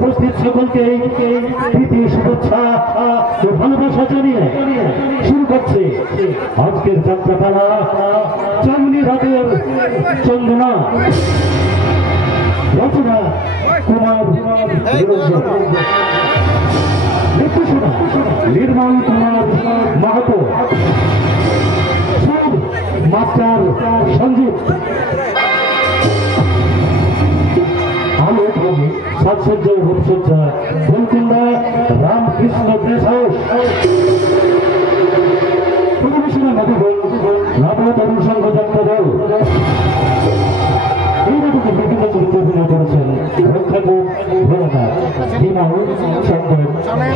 উপস্থিত সকলকে প্রীতি শুভেচ্ছা ও ভালোবাসা জানিয়ে শুরু করছে আজকের যাত্রাপালা চাঁদনী রাতের চন্দনা। রচনা কুমার নির্দেশনা নির্মল কুমার মাহাতো, মাস্টার সঞ্জিত। আলো ভূমি সাজসজ্জা ও রূপসজ্জা গোলকুন্ডা রামকৃষ্ণ প্রেস হাউস। পরিবেশনা মধুবন নবরা তরুণ সংঘ যাত্রা দল। এই নাটকে বিভিন্ন চরিত্রে অভিনয় করেছেন রক্ষাকুর ভোলানা, বিমল, চন্দন,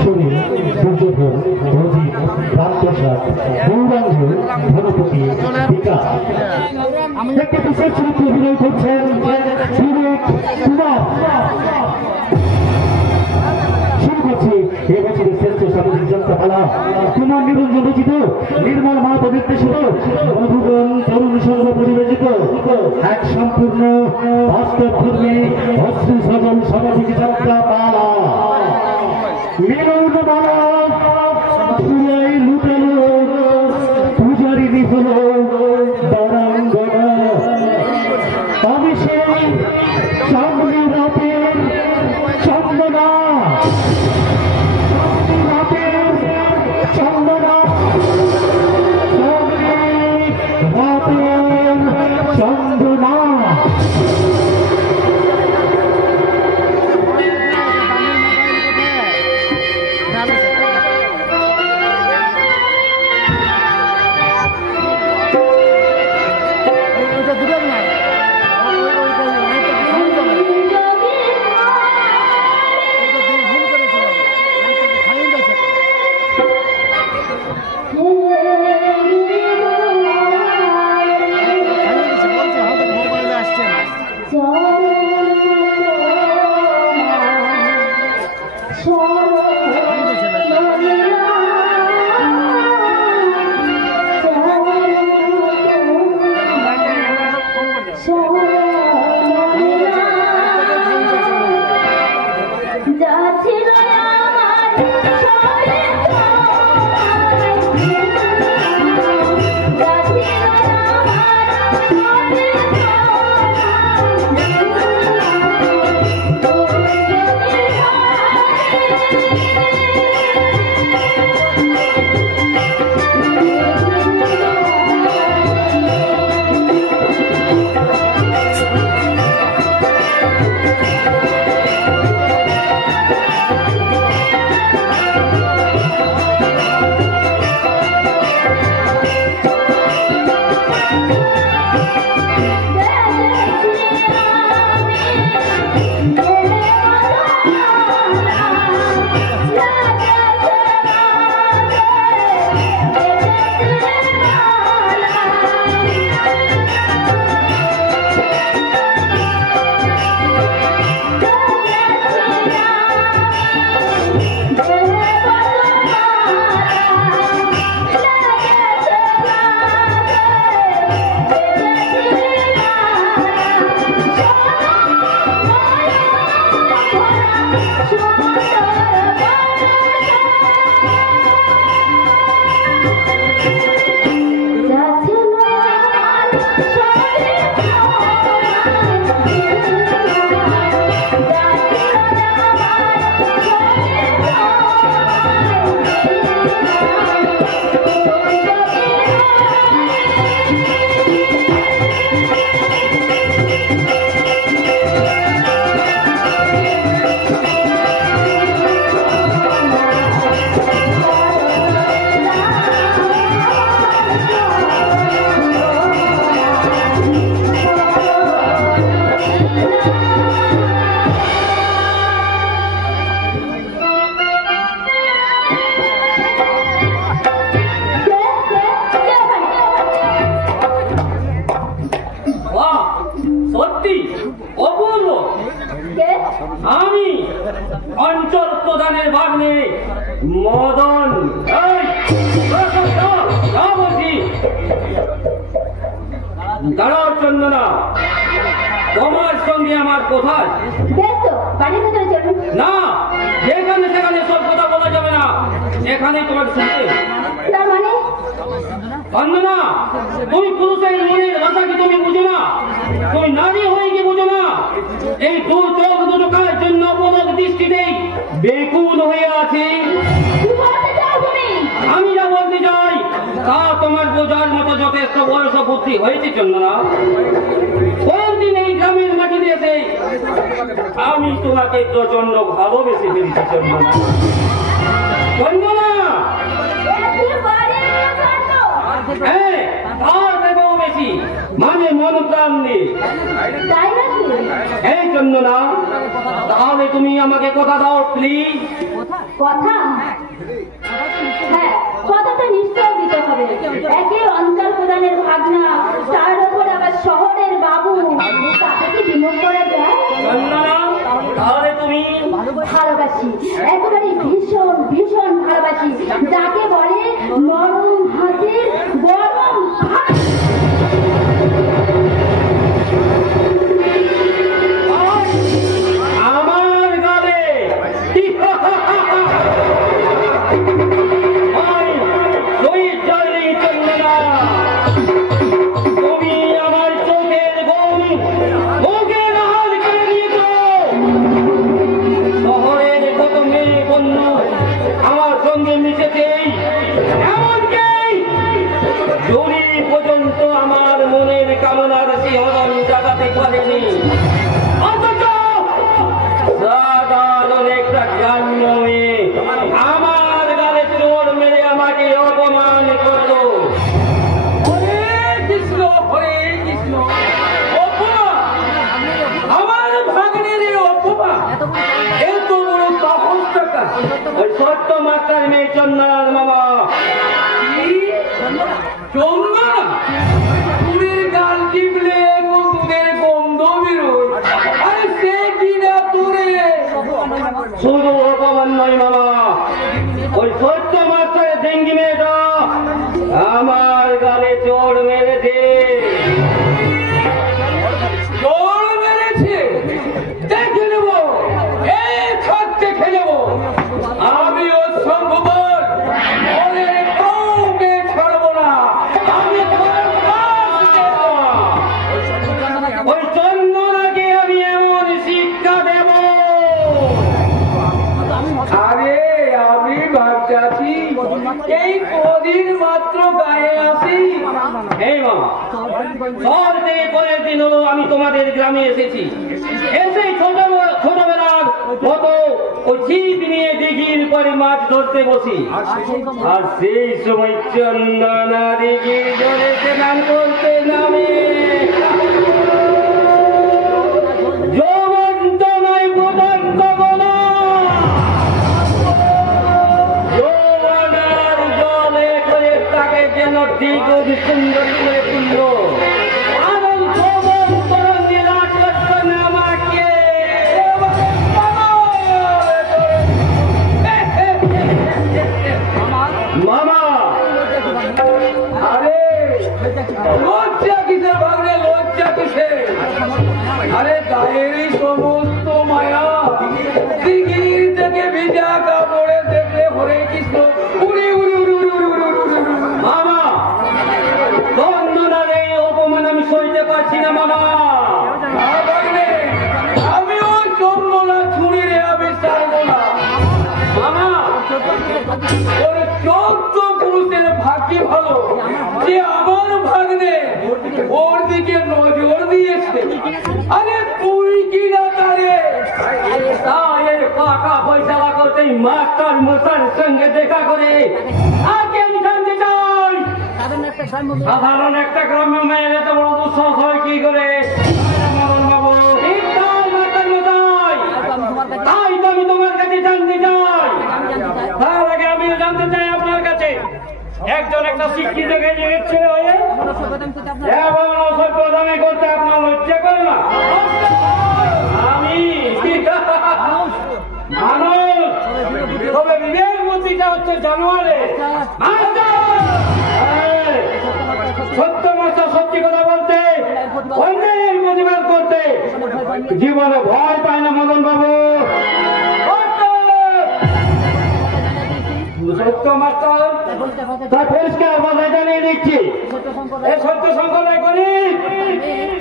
সুনীল, দুর্যোধন, অজিত, রামপ্রসাদ, গৌরাঙ্গ, ধনপতি, বিকাশ। একটি বিশেষ চরিত্রে অভিনয় করছেন বিবেক কুমার। শুরু করছি এবছরের শ্রেষ্ঠ সামাজিক যাত্রাপালা কুমার নিরঞ্জন রচিত, নির্মল মাহাতো নির্দেশিত, মধুবন তরুণ সংঘ পরিবেশিত এক সম্পূর্ণ বাস্তবধর্মী অশ্রু সজল সামাজিক যাত্রাপালা। মিলন বালা চুলাই লুটালো পূজারিনী হলো বারাঙ্গনা। আমি সেই চাঁদনী রাতের চন্দনা, চাঁদনী রাতের চন্দনা, চাঁদনী রাতের চন্দনা। আমি অঞ্চল প্রধানের ভাগ্নে মদন। দাঁড়াও চন্দনা, তোমার সঙ্গে আমার কোথায়? বেশ তো, বাড়ি থেকে চলুন। না, সেখানে তোমাকে শুনতে হবে। তার মানে চন্দনা, তুমি পুরুষের মনের ভাষা কি তুমি বুঝো না? তুমি নারী হয়ে কি বুঝো না? এই দু চোখ দুটো কার জন্য অপলক দৃষ্টিতেই বেকুল হয়ে আছে। কি বলতে চাও তুমি? আমি যা বলতে চাই তা তোমার বোঝার মতো যথেষ্ট বয়স ও বুদ্ধি হয়েছে চন্দনা। কোনদিন এই গ্রামের মাটিতে এসে আমি তোমাকে প্রচন্ড ভালোবেসে ফেলেছি চন্দনা। চন্দনা, একেবারে প্রচন্ড। হ্যাঁ, তার থেকেও বেশি, মানে মন প্রাণ দিয়ে। তাই নাকি? এই চন্দনা, তাহলে তুমি আমাকে কথা দাও প্লিজ। কথা? হ্যাঁ, কথাটা নিশ্চয় দিতে হবে। একে অঞ্চল প্রধানের ভাগনা, তার উপর আবার শহরের বাবু, তাকে কি বিমুখ করা যায়? চন্দনা, তাহলে তুমি ভালোবাসি, একেবারে ভীষণ ভীষণ ভালোবাসি, যাকে বলে নরম হাতের গরম ভাত। আমার গালে চন্দনা, তুমি আমার চোখের ঘুম মুখের হাত করে দিয়েছ। শহরের কত মেয়ে বন্ধু আমার সঙ্গে মিশেছে, এমনকি জড়ি পর্যন্ত আমার মনের কামনার শিহরণ জাগাতে পারেনি। অথচ সাধারণ একটা গ্রাম্য মেয়ে আমার গালে চোর মেরে আমাকে অপমান করলো। হরে কৃষ্ণ, হরে কৃষ্ণ। অপমান? আমার ভাগ্নের এই অপমান? এত বড় সাহস টাকা ওই সত্য মাস্টার মেয়ে চন্দনার মামা। কি? চন্দনা? চুরির গাল টিপলে বন্দুকের গন্ধ বেরোয়। আরে সে কিনা তোরে শুধু অপমান নয় মামা, ওই সত্য মাস্টারের ডেঙ্গি মেয়েটা আমার গালে চোর মেরেছে। চোর মেরেছে? দেখে নেব, এই থাকতে খেয়ে নেব। আমি ও সম্ভবত ওদের কাউকে ছাড়বো না। আমি ওই চন্দনাকে আমি এমন শিক্ষা দেব। আরে আমি ভাবছি এই কদিন মাত্র গায়ে আসি। এই মামা, শহর থেকে কয়েক দিন হলো আমি তোমাদের গ্রামে এসেছি। এসে ছোটবেলার মতো ওই ছিপ নিয়ে দিঘির পরে মাছ ধরতে বসি। আর সেই সময় চন্দনা দিঘির জলে স্নান করতে নামে। যৌবন্ত নয় প্রদন্ত গোলা, যৌবনার জলে করে তাকে যেন ঠিক সুন্দর করে তুলল। আনন্দ তরঙ্গে রাগ করতো না আমাকে। মামা, আরে লজ্জা কিসের ভাগ্নে, লজ্জা কিসের? আরে গায়েরই সমস্ত মায়া দিঘির থেকে ভিজা কাপড়ে দেখলে হরে কৃষ্ণ উড়ি উড়ি উড়ি উড়ি উড়ি উড়ি উড়ি উড়ি। মামা, চন্দনার এই অপমান আমি সইতে পারছি না মামা। আমিও চন্দনা ছুরিরে আমি ছাড়বো না মামা। ওর 14 পুরুষের ভাগ্যে ভালো যে আমার ভাগ্নে ওর দিকে নজর দিয়েছে। আরে তুই কি না তারে তাই টাকা পয়সা করতে মাস্টার মশার সঙ্গে দেখা করে আগে আমি জানতে চাই সাধারণ একটা গ্রাম্য মেয়ের এত বড় দুঃসাহস হয় কি করে? মদন বাবু, মাস্টার মশাই, তাই তো আমি তোমার কাছে জানতে চাই। তার আগে আমি জানতে চাই আপনার কাছে একজন একটা শিক্ষিত ছেলে হয়ে এবং অসভ্য দামে করতে আপনার লজ্জা করে না? আমি মানুষ, তবে বিবেক বুদ্ধিটা হচ্ছে জানোয়ারে। সত্য মাস্টার সত্যি কথা বলতে, অন্যায়ের প্রতিবাদ করতে জীবনে ভয় পায় না মদন বাবু। সত্য মাস্টার তা পরিষ্কার ভাষায় জানিয়ে দিচ্ছি এই সত্য সংকলন করি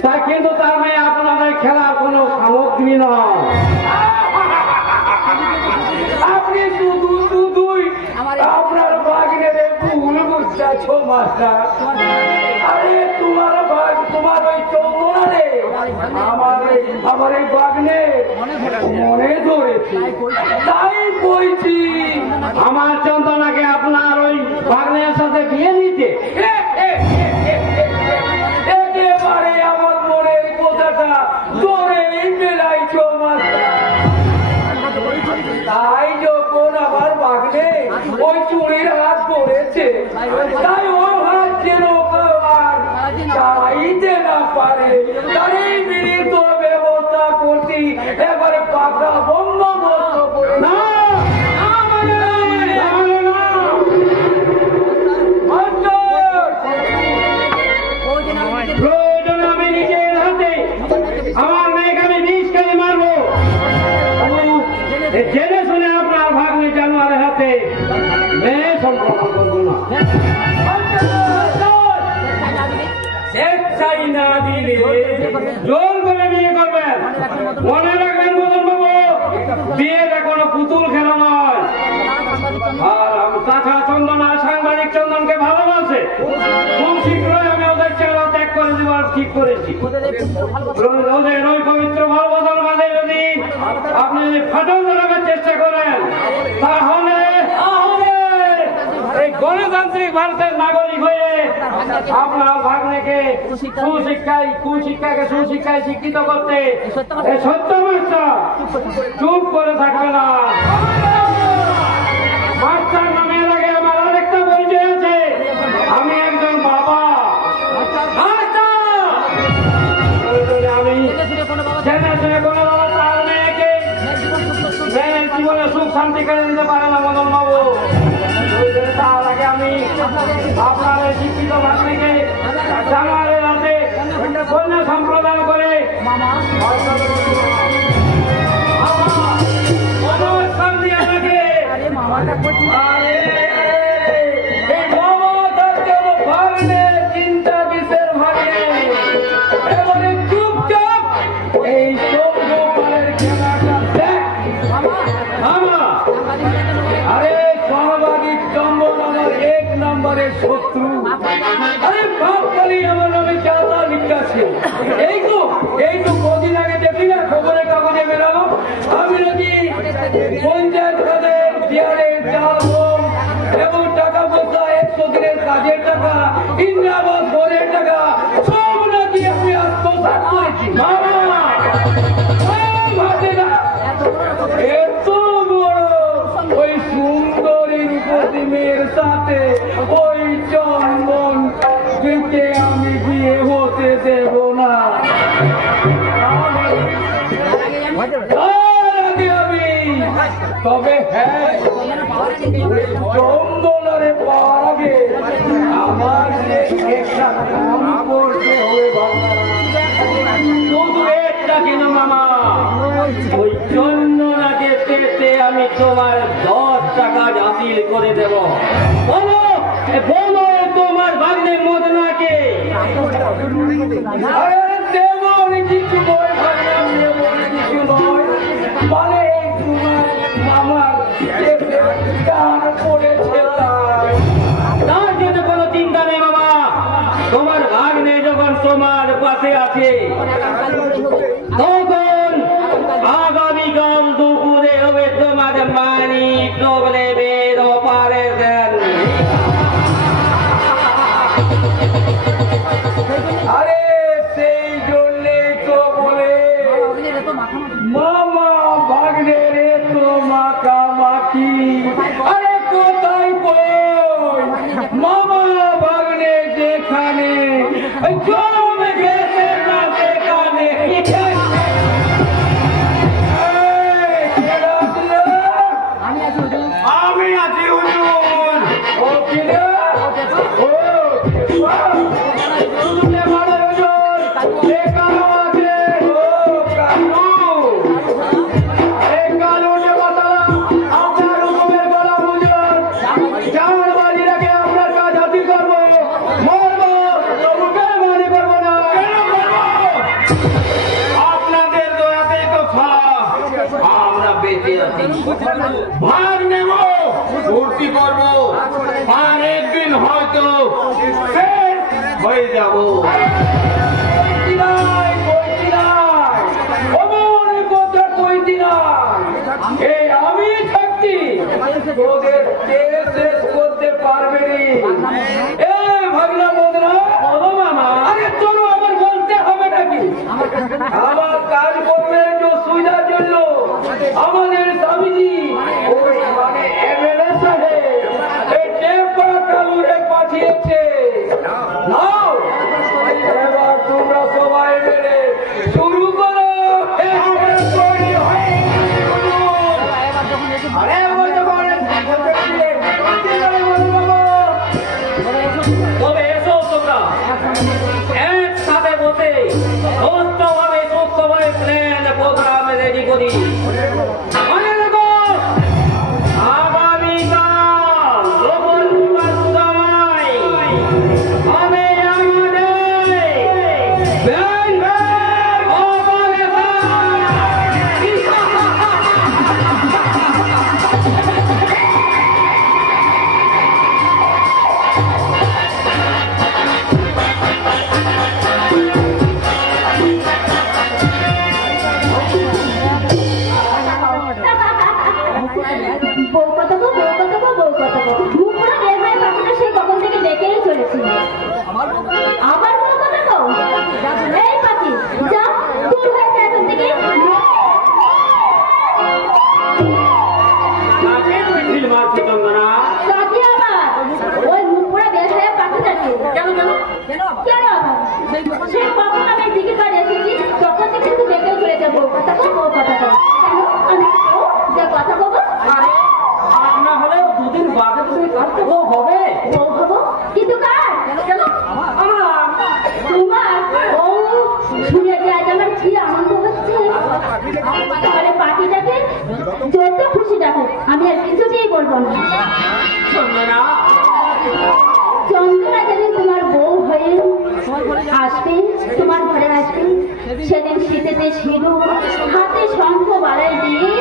তা কিন্তু তার মেয়ে আপনাদের খেলার কোনো সামগ্রী নয়। আপনি শুধুই আপনার বাগিনের ভুল বুঝতেছ মাস্টার। আরে তোমার বাগ তোমার ওই চৌমনে আমার এই বাগনে মনে ধরেছে তাই বলছি আমার চন্দনাকে আপনার ওই ভাগ্নের সাথে বিয়ে দিতে। একেবারে আমার মনের কথাটা ধরে বেলাইছ মাস্টার। তাই যখন আমার বাগনে ওই চুরির হাত পড়েছে তাই ওর হাত যেন চাইতে না পারে তাই বিনীত ব্যবস্থা করছি এবারে পাকা বন্দোবস্ত করে না। প্রয়োজনে আমি নিজের হাতে আমার মেয়েকে আমি 20 কেজি মারবো। জেনে শুনে আপনার ভাগ্নে জানোয়ারের হাতে মেয়ে সম্পর্ক করবো না। চাই না দিলে জোর করে বিয়ে করবেন। মনে রাখবেন মদন বাবু, বিয়েটা কোনো পুতুল খেলা নয়। আর তাছাড়া চন্দনা সাংবাদিক চন্দনকে ভালোবাসে। খুব শীঘ্রই আমি ওদের চেহারা ত্যাগ করে দেওয়ার ঠিক করেছি। ওদের ওই পবিত্র ভালোবাসার মাঝে যদি আপনি ফাটল ধরাবার চেষ্টা করেন তাহলে এই গণতান্ত্রিক ভারতের নাগরিক হয়ে আপনার ভাগ্নেকে কুশিক্ষাকে সুশিক্ষায় শিক্ষিত করতে এই সত্য মাস্টার চুপ করে থাকবে না। মাস্টার নামের আগে আমার আরেকটা পরিচয় আছে, আমি একজন বাবা। আমি জেনে শুনে কোনো বাবা তার মেয়েকে মেয়ের জীবনে সুখ শান্তি করে দিতে পারে না মদন বাবু। তার আগে আমি আপনার শিক্ষিত ভাগ্নিকে জানোয়ারের হাতে কন্যা সম্প্রদান করে অনুষ্ঠান দিয়ে থাকে। চিন্তা বিশের ভাগে এবারে চুপচাপ এই সভ্যপালের খেলাটা দেখ। আরে সহভাগী চন্দন আমার 1 নম্বরের শত্রু। আরে বাপকালী আমার নামে চাঁদা লিখাছে। এই তো কদিন আগে দেখি না খবরের কাগজে বেরালো আমি নাকি পঞ্চায়েত খাতে বিহারের চাল এবং টাকা পয়সা 100 দিনের কাজের টাকা ইন্দ্রাবাস ঘরের টাকা সব নাকি আমি আত্মসাৎ করেছি। এত বড় ওই সুন্দরী রূপসী মেয়ের সাথে ওই চন্দন কে আমি বিয়ে হতে দেব না। তবে হ্যাঁ চন্দনারে পাওয়ার আগে আমার একটা কাম করতে হবে শুধু একটা কেন মামা, ওই চন্দনাকে পেতে আমি তোমার 10 টাকা হাসিল করে দেব। বলো বলো তোমার ভাগ্নের মদনাকে তেমন কিছু নয় ভাবলাম, তেমন কিছু নয় মানে তোমার মামার গান করেছে তার জন্য কোনো চিন্তা নেই বাবা। তোমার ভাগ্নে যখন তোমার পাশে আছে তখন আগামীকাল দুপুরে হবে তোমার মানি প্রবলেমের অপারেশন। আরে সেই জন্যই তো বলে মামা ভাগ্নের তো মাখামাখি। আরে কোথায় কই মামা ভাগ্নে যেখানে জমে গেছে না সেখানে আমি দাঁড়িয়ে আছি। ভাগ নেব, ভর্তি করবো, আর একদিন হয়তো শেষ হয়ে যাব। আমি থাকছি তোদের শেষ করতে পারবে ভাগনা বদনা মামা। আরে চলো আবার বলতে হবে নাকি? আমার কাজ করবে সুবিধার জন্য আমাদের স্বামীজি ওই মানে এমএলএ সাহেব এই টেম্পা কালুরে পাঠিয়েছে। নাও এবার তোমরা সবাই মিলে শুরু করো। তবে এসো তোমরা একসাথে বসে সুস্থভাবে প্ল্যান প্রোগ্রাম রেডি করি। মনে রেখো, আগামীকাল রবিবার সময় হবে আমাদের আবার কোনো কথা কও? এই পাখি যা দূর হয়ে যায় এখান থেকে। কাকে আবার? ওই মুখ পোড়া বের হয়ে পাখিটাকে। কেন আবার? সেই কখন আমি দিকে কাজ এসেছি তখন থেকে কিন্তু দেখে চলে যাবো। কথা কও, কথা কও। কেন আমি যে কথা কব? আরে আজ না হলেও দুদিন বাদে তুমি কাটতে হবে। বউ হবো কিন্তু কার? কেন তোমার? ও শুনে যে আজ আমার কি আনন্দ হচ্ছে। তাহলে পাখিটাকে যত খুশি ডাকো, আমি আর কিছুতেই বলবো না। চন্দনা যেদিন তোমার বউ হয়ে আসবে, তোমার ঘরে আসবে, সেদিন শীতেতে সিঁদুর হাতে শঙ্খ বাড়াই দিয়ে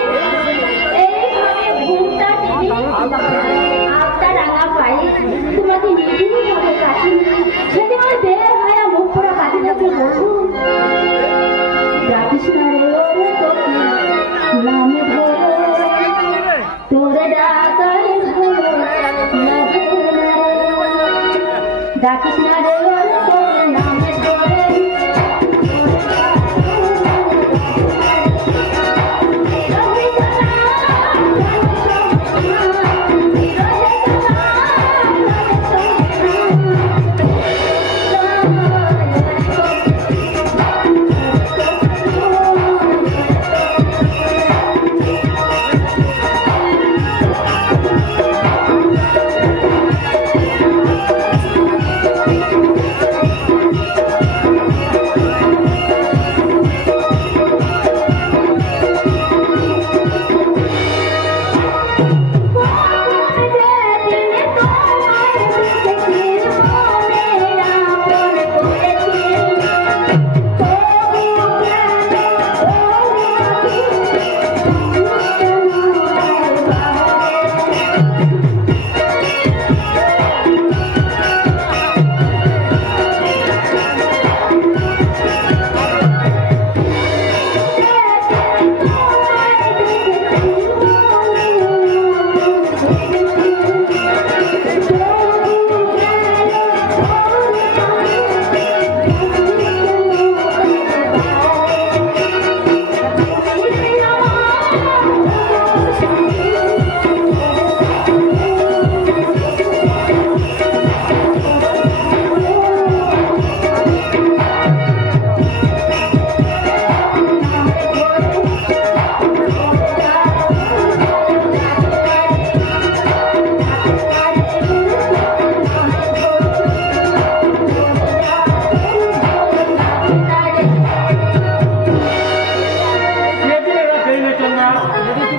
এইভাবে বুকটা টেনে হাতটা রাঙা পায়ে তোমাকে নিজেই মনে কাছে নিয়ে সেদিন ওই বের হয়ে মুখ পোড়া পাখিটাকে বলবো, রাখিস না রে ওরে তোকে নামে ধরে তোরে ডাকারে ধরে রাখিস না রে ওরে তোকে নামে ধরে।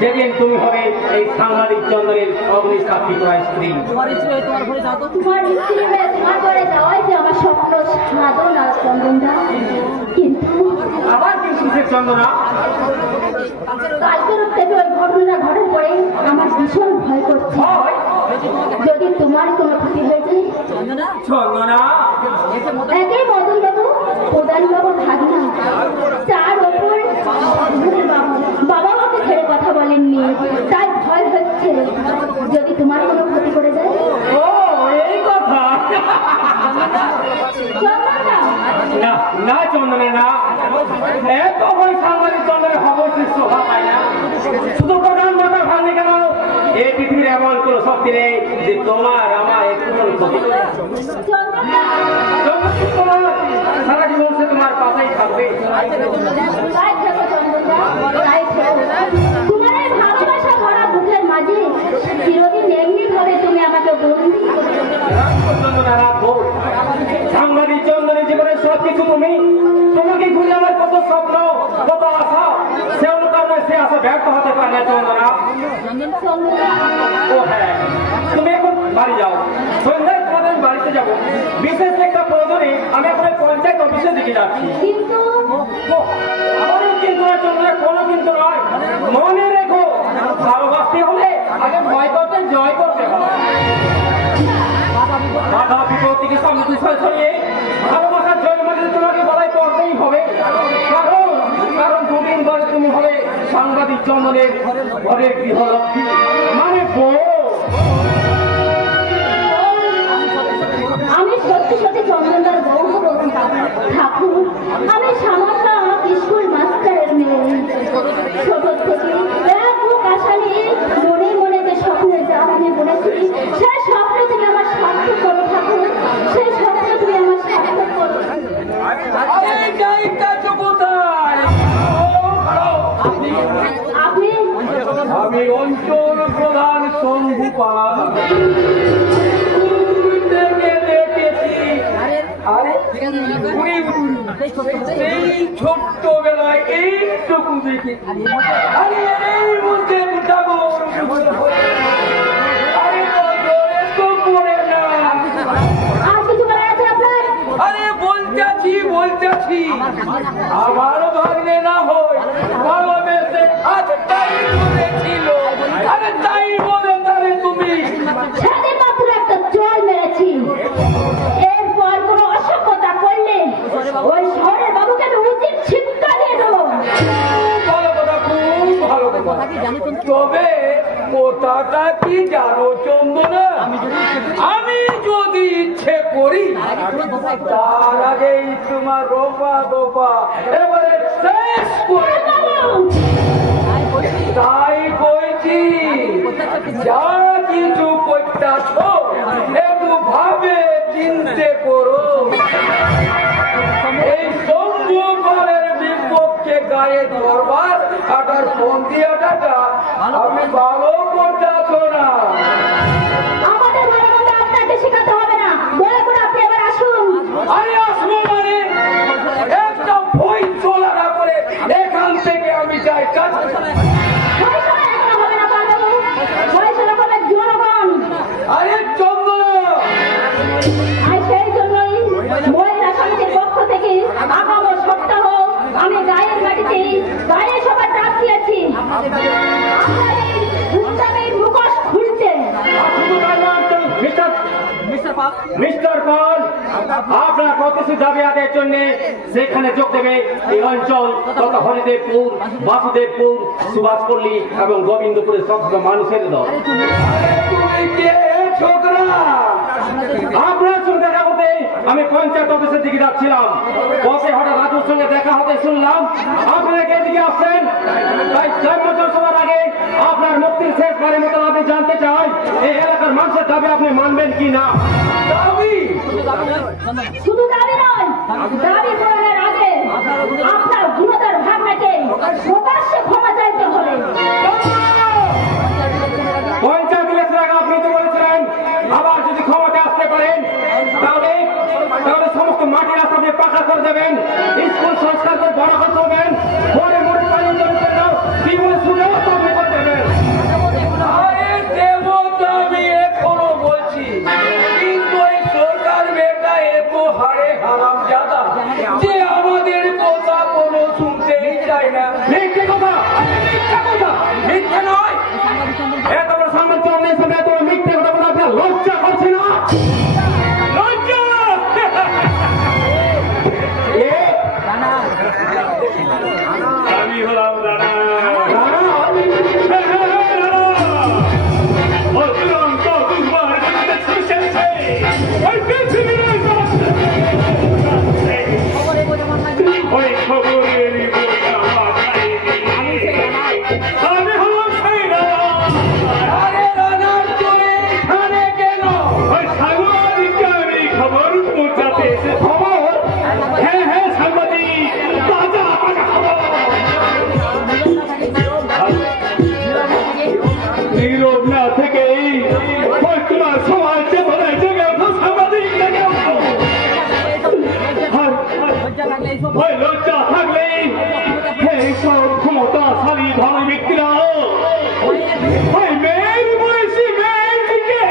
যেদিন তুমি হবে এই সাংবাদিক চন্দ্রের অগ্নিসাক্ষী স্ত্রী। তোমার স্ত্রী হয়ে তোমার ঘরে যাওয়াই যে আমার স্বপ্ন সাধনা চন্দনদা। কিন্তু আবার কি সুখের চন্দনা? কালকের থেকে ওই ঘটনা ঘটার পরে আমার ভীষণ ভয় করছে। যদি তোমার কোনো ক্ষতি হয়েছে চন্দনা, একে মদন বাবু প্রধান বাবু ভাগনা, তার ওপর বাবা মাকে ছেড়ে কথা বলেননি, তাই ভয় হচ্ছে যদি তোমার কোনো ক্ষতি করে যায়। ও এই কথা। না না চন্দনা, না, এত ভয় সাংবাদিক চন্দ্রের খবর শোভা পায় না। শুধু প্রধান কথা ভাবনি কেন, এই পৃথিবীর এমন কোন শক্তি নেই যে তোমার আমার একটু ক্ষতি করবে। সারা জীবন সে তোমার পাশেই থাকবে। তোমার এই ভালোবাসা ভরা বুকের মাঝে চিরদিন এমনি ভাবে তুমি আমাকে বন্দি চন্দনা রাখবো। সাংবাদিক চন্দনের জীবনের সব কিছু তুমি, তোমাকে ঘুরে আমার কত স্বপ্ন কত আশা, সে অনুকারণে সে আশা ব্যর্থ হতে পারে না চন্দনা। ও হ্যাঁ, তুমি এখন বাড়ি যাও, সন্ধ্যার পরে আমি বাড়িতে যাবো। বিশেষ একটা প্রয়োজনে আমি এখন পঞ্চায়েত অফিসের দিকে যাচ্ছি। কিন্তু আমারও কিন্তু না চন্দনা, কোনো কিন্তু নয়। মনে রেখো, ভালোবাসতে হলে আগে ভয় করতে জয় করতে হবে। বাধা বিপত্তিকে সম্মুখীন ছড়িয়ে ভালোবাসার জয় মানে তোমাকে বলাই করতেই হবে। কারণ দুদিন পরে তুমি হবে সাংবাদিক চন্দনের ঘরে গৃহলক্ষ্মী, মানে বউ। আমি সত্যি সত্যি চন্দনদার বউ ঠাকুর। আমি সামান্য স্কুল মাস্টারের মেয়ে। ছোট থেকে এক বুক আশা নিয়ে মনে মনে যে স্বপ্নে যা আমি বলেছি, সেই স্বপ্ন থেকে আমার সার্থক করো ঠাকুর, সেই স্বপ্ন তুমি আমার সার্থক করো। আপনি? আমি অঞ্চল প্রধান শম্ভু পাল। এই ছোট্টবেলায় এইটুকু দেখে আরে এর মধ্যে আর কিছু বলার আছে আপনার? আরে বলতেছি আমার ভাগ্নে না হয় ভালোবেসে আজ তাই বলেছিল। আরে তাই বলে তাহলে তুমি সাথে মাত্র একটা জল মেরেছি। এরপর কোনো অসভ্যতা করলে ওই শহরের বাবুকে আমি উচিত শিক্ষা দিয়ে দেবো। ভালো কথা, খুব ভালো কথা। তবে কথাটা কি জানো চন্দনা, আমি যদি ইচ্ছে করি তার আগেই তোমার রোপা দোপা এবারে শেষ করে তাই বলছি, যা কিছু করতেছ একটু ভাবে চিন্তে করো। এই সম্ভবের বিপক্ষে গায়ে ধরবার আটার পন্থিয়াটা আমি ভালো করতেছ না। আমাদের ভালো মন্দ আপনাকে শেখাতে হবে না, দয়া করে আপনি এবার আসুন। আরে আসবো মানে একটা বই চলা না করে এখান থেকে আমি যাই। পয়সা এখনো হবে না পারবো, পয়সা হবে জনগণ। আরে চন্দনা, আর সেই জন্যই মহিলা সমিতির পক্ষ থেকে আগামী সপ্তাহ আমি গায়ের মাটিতে গায়ে সবার ডাক দিয়েছি। আপনাদের মুখোশ খুলছে। মিস্টার পাল, আপনার কত কিছু দাবি আদায়ের জন্য সেখানে যোগ দেবে এই অঞ্চল তথা হরিদেবপুর, বাসুদেবপুর, সুভাষপল্লী এবং গোবিন্দপুরের সমস্ত মানুষের দল। তুমি কে ছোকরা? আপনার সঙ্গে দেখা হতে আমি পঞ্চায়েত অফিসের দিকে যাচ্ছিলাম। পথে হঠাৎ রাজুর সঙ্গে দেখা হতে শুনলাম আপনারা এদিকে আসছেন। তাই সবার আগে আপনার মুক্তির শেষ বারের মতো আমি জানতে চাই এই এলাকার মানুষের দাবি আপনি মানবেন কি না। দাবি শুধু দাবি নয়, দাবি পূরণের আগে আপনার গুণধর ভাবনাকে প্রকাশ্যে ক্ষমা চাইতে হবে। পঞ্চায়েত ইলেকশন আগে আপনি তো বলেছিলেন আবার যদি ক্ষমতা আসতে পারেন তাহলে সমস্ত মাটির রাস্তা দিয়ে পাকা করে দেবেন, স্কুল সংস্কার করে বড় করে দেবেন, পরে মোড়ে পালিয়ে জীবনের সুব্যবস্থা আপনি করে দেবেন। আরে দেব তো আমি এখনো বলছি, কিন্তু এই সরকার বেটা এত হারে হারাম জাদা যে আমাদের কথা কোনো নীরব না থেকে তোমার সমাজ চেতনায় জেগে ওঠো, সাংবাদিক জেগে ওঠো। লজ্জা থাকলে এইসব ক্ষমতাশালী ধনী ব্যক্তিরা মেয়ের বয়সী মেয়েটিকে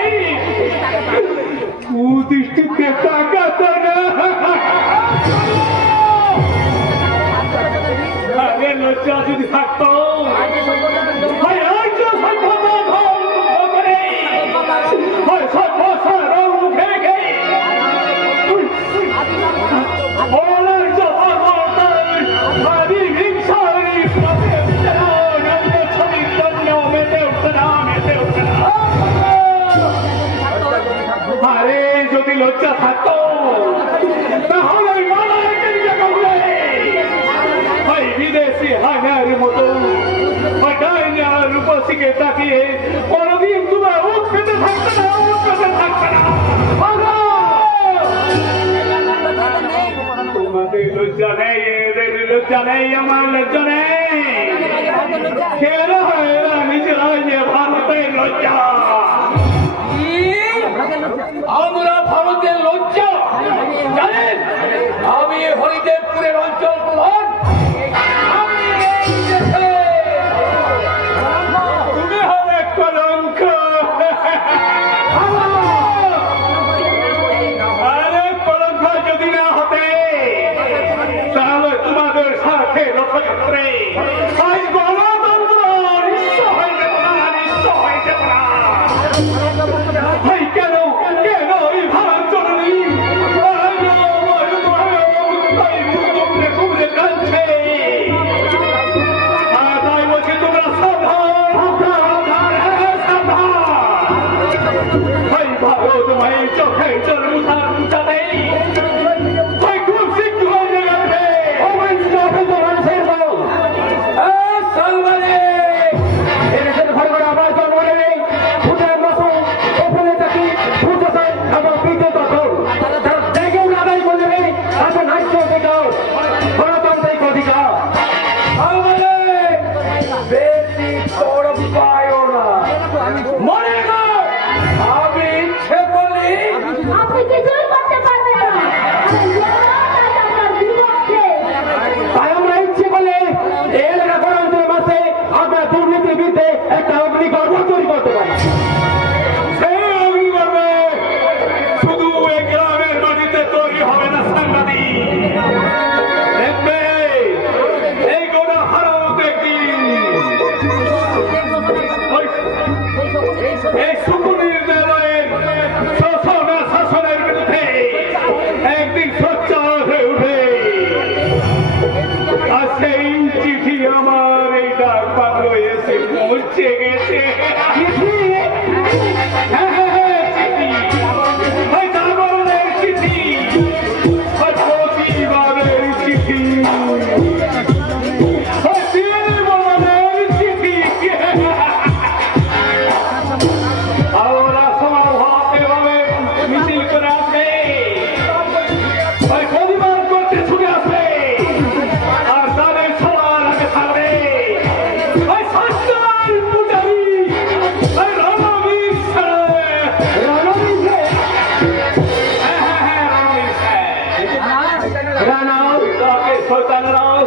কুদৃষ্টিতে তাকাতো না। লজ্জা যদি থাকতো আরে যদি লজ্জা থাকতো তাহলে বিদেশি হানার মতো ডাইনার রূপসীকে তাকিয়ে কোনদিন তোমার উৎপেতে থাকতো না, উৎপেতে থাকতো না। তোমাদের লজ্জা নেই, এদের লজ্জা নেই, আমার লজ্জা নেই। কেন নিজের ভারতের লজ্জা, আমরা ভারতের লজ্জা জানেন? আমি হরিদেবপুরের অঞ্চল প্রধান। তুমি হবে কলঙ্ক। আরে কলঙ্ক যদি না হতে তাহলে তোমাদের সাথে রথযাত্রে গণতন্ত্র নিঃস্ব হয়ে যেত না, নিঃস্ব হয়ে যেত না। কেন কেন এই ভারত জননী ঘুরে কাঁদছে? তাই বলছি তোমরা ভারত মায়ের চোখে জল মুঠা মুঠা নেই, খুব শীঘ্র হয়ে যাবে। আপনি কিছুই করতে পারবেন না। আমরা ইচ্ছে করলে এই এলাকা গণতন্ত্রের মাঝে আমরা দুর্নীতির বিরুদ্ধে একটা অগ্নিকর্ম তৈরি করতে পারি। সেই অগ্নিকর্মে শুধু এই গ্রামের মাটিতে তৈরি হবে না সাংবাদিক, দেখবে এই গোটা ভারত একদিন এই সুকুনির্দয়ের শাসনের বিরুদ্ধে একদিন সোচ্চার হয়ে উঠে। আর সেই চিঠি আমার এই ডাক পাগল এসে পৌঁছে গেছে। চিঠি? চিঠি জাগরণের চিঠি, প্রতিবাদের চিঠি, জীবনের চিঠি। ওরা সমাজে মিছিল করে আসে, প্রতিবাদ করতে ছুটে আসে। আর তাদের সবার আগে থাকবে পূজারী রণবীর রানাও তাকে শয়তানরাও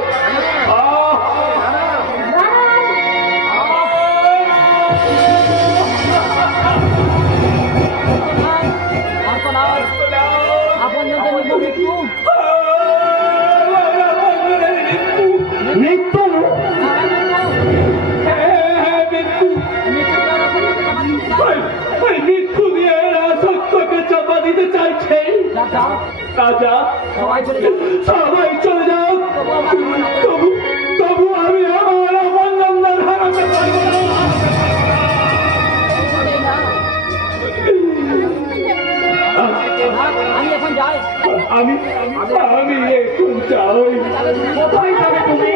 মৃত্যু মৃত্যু দিয়ে এরা সত্যকে চাপা দিতে চাইছে। রাজা সবাই চলে যাও, তবু আমি আমার বন্ধনদের হারাতে পারবো না। আমি এখন যাই। আমি এখন চাই। কোথায় যাবে তুমি?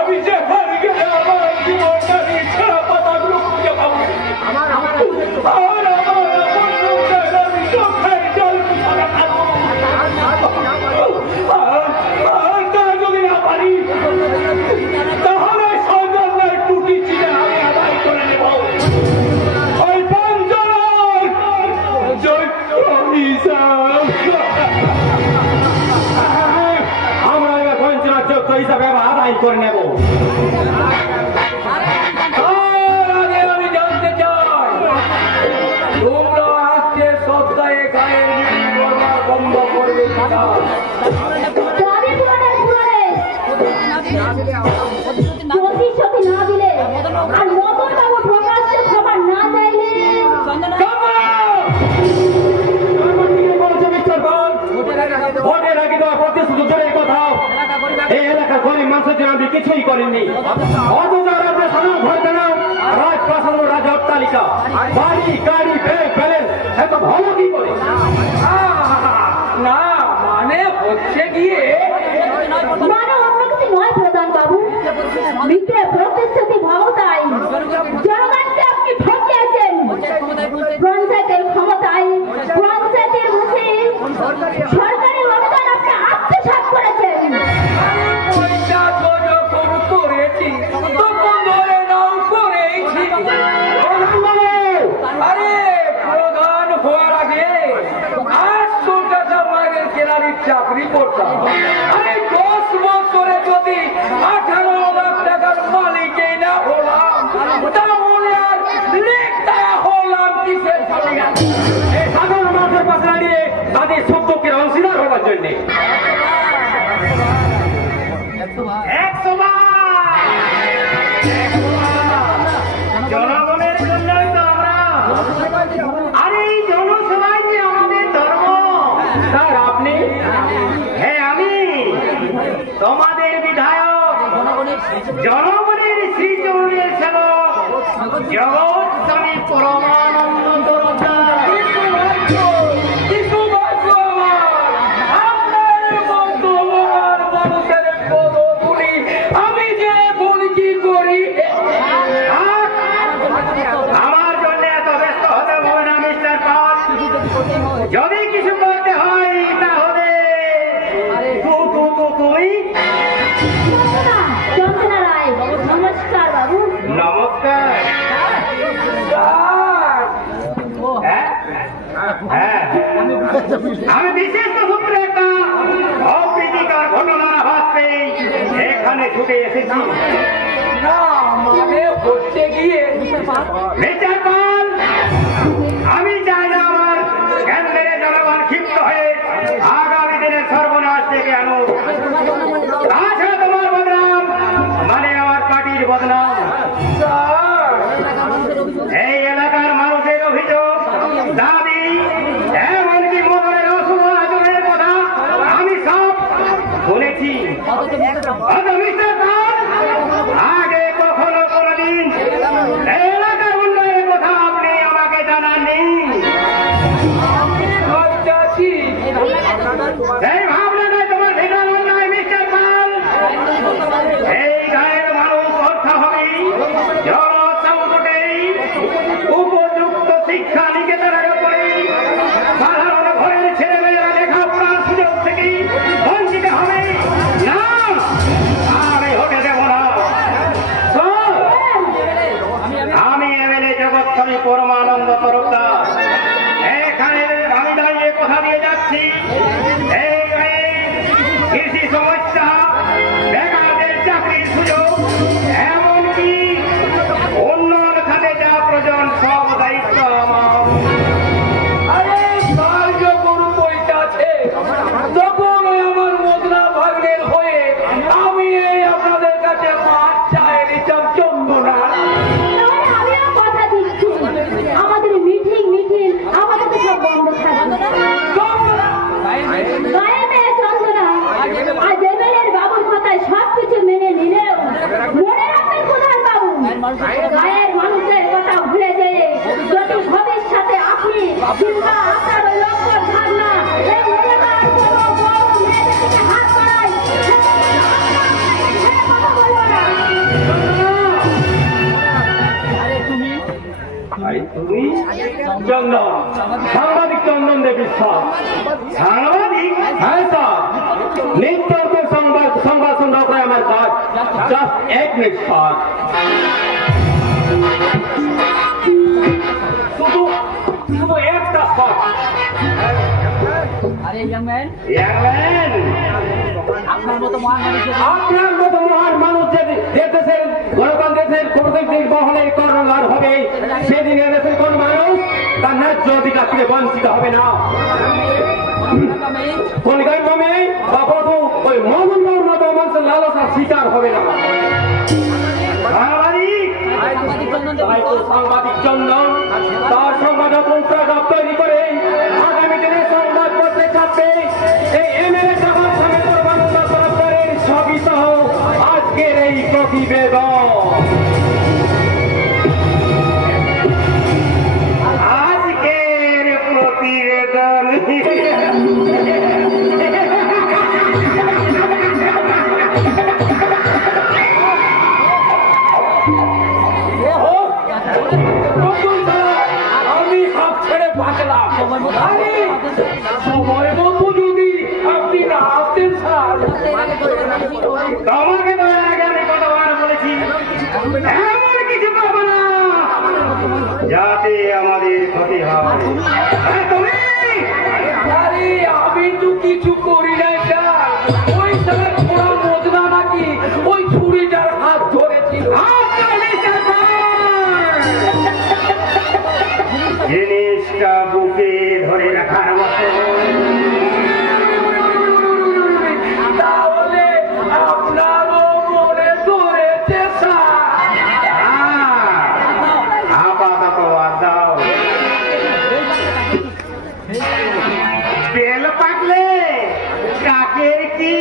আমি যেখানে গেলে আমার জীবনটা ছাড়া পাতাগুলো খুঁজে পাবো। যদি না পারি তাহলে সৌজন্যের টুটি চিনে আমি আদায় করে নেব। করেননি। অথচ রাজ্যের সাধারণ ভোট জানাও রাজপ্রাসাদ ও রাজা অট্টালিকা বাড়ি গাড়ি ব্যাংক ব্যালেন্স এত ভালো কি করে? না মানে হচ্ছে গিয়ে মানে অন্য কিছু নয় প্রধান বাবু, মিত্রের প্রতিশ্রুতি ক্ষমতায় জনগণকে আপনি ঠকিয়েছেন। পঞ্চায়েতের ক্ষমতায় পঞ্চায়েতের মুখে সরকারি অনুদান আপনি আত্মসাৎ করেছেন। পয়সা তো যখন করেছি তখন ধরে নাও করেছি। আরে প্রধান হওয়ার আগে 800 টাকা মাইনের কেনারির চাকরি করতাম। আরে 10 বছরে যদি 18 লাখ টাকার মালিকে না হলাম তাহলে আর নেতা হলাম কিসের জন্য? এই সাধারণ মানুষের পাশে দাঁড়িয়ে তাদের সম্পর্কের অংশীদার হওয়ার জন্য। জনগণের জন্যই তো আমরা, আরে এই জনসভাই যে আমাদের ধর্ম। স্যার আপনি? হ্যাঁ আমি তোমাদের বিধায়ক, জনগণের শ্রীচরণের সেবক জগৎ স্বামী পরমানন্দ তরফদার। আমি যে ভুল কি করি আমার জন্য এত ব্যস্ত হতে হবে না মিস্টার পাল। যদি কিছু করতে হয় তাহলে তুমি। চন্দনা রায়, নমস্কার বাবু। নমস্কার। হ্যাঁ? হ্যাঁ। আমি বিশেষ সূত্রে একটা অপ্রীতিকর ঘটনার হাত পেয়ে এখানে ছুটে এসেছি। না মানে হচ্ছে গিয়ে মিস্টার পাল, আমি চাই না আমার কেন্দ্রে জনগণ ক্ষিপ্ত হয়ে আগামী দিনের সর্বনাশ থেকে আনো। তাছাড়া তোমার বদনাম মানে আমার পার্টির বদনাম। স্যার এই এলাকার মানুষের অভিযোগ দাবি এমনকি মদনের অশুভ আচরণের কথা আমি সব শুনেছি। মিস্টার পাল, আগে কখনো কোনদিন এলাকার উন্নয়নের কথা আপনি আমাকে জানাননি। আমি ভাবছি এই ভাবনাটাই তোমার ভিতর অন্যায় মিস্টার পাল। এই গায়ের মানুষ অর্থাভাবী জনসংকটেই উপযুক্ত শিক্ষা নিকেতনের উপরে সাধারণ ঘরের ছেলেমেয়েরা লেখাপড়ার সুযোগ থেকে বঞ্চিত হবে না, আমি হতে দেব না। আমি এমএলএ জগৎস্বামী পরমানন্দ তরফদার এখানে আমি দাঁড়িয়ে কথা দিয়ে যাচ্ছি। এই কৃষি সমস্যা, বেকারদের চাকরির সুযোগ, এমনকি উন্নয়ন খাতে যা প্রয়োজন সব দায়িত্ব আমার। আরে স্যার যখন পয়সা আছে তখন ওই আমার মদনা ভাগ্নের হয়ে আমি এই আপনাদের কাছে মাছ চায়ের হিসাব জমবো না। তাহলে আমিও কথা দিচ্ছি, আমাদের মিটিং আমাদের তো সব বন্ধ থাকবে। জমবো না। গায়ে মেয়ে চন্দনা আজ এমএলএর বাবুর কথায় সবকিছু মেনে নিলেও মনে রাখবেন প্রধান বাবু, গায়ের মানুষের কথা ভুলে যেয়ে যদি ভবিষ্যতে আপনি চিন্তা আচার ও লক্ষ্য ভাবনা এই এলাকার কোনো বড় মেয়েদের দিকে হাত বাড়ায়, সে কথা বলবো না। তুমি চন্দন, সাংবাদিক চন্দন দেব বিশ্বাস। সাংবাদিক? হ্যাঁ স্যার, নিত্য সংবাদ সংগ্রহ করে আমার কাজ। Just 1 minute sir. শুধু একটা শট। আরে ইয়াং ম্যান, ইয়ারম্যান, আপনার মতো মহান মানুষের আপনার মতো মহান মানুষ যে দেশের গণতন্ত্রের প্রত্যেক মহলে কর্ণধার হবে, সেদিন এদেশের কোন মানুষ তার ন্যায্য অধিকার থেকে বঞ্চিত হবে না। কোন গ্রামে বা বধূ ওই মধুর মতো মানুষের লালসার শিকার হবে না। সাংবাদিক, তাই তো সাংবাদিক চন্দন তার সংবাদ তৈরি করে আগামী দিনে সংবাদপত্রে ছাপবে। এই এমএলএ জগৎস্বামী পরমানন্দ তরফদারের ছবি সহ আজকের এই প্রতিবেদন। আজকের প্রতিবেদন আমি হাত ছেড়ে বাঁচলাম। আরে, সময় মতো যদি আপনি না আসতেন স্যার। তোমাকে বলার আগে আমি কতবার বলেছি এমন কিছু করবো না যাতে আমাদের ক্ষতি হয়। আর তুমি আরে আমি তো কিছু করি নাই স্যার। ওই স্যার ওরা মজনা নাকি ওই ছুরিটার হাত ধরেছিল। জিনিসটা বুকে ধরে রাখার মতো তাহলে আপনারও মনে ধরেছে স্যার। আপাতত বাদ দাও। বেল পাকলে কাকের কি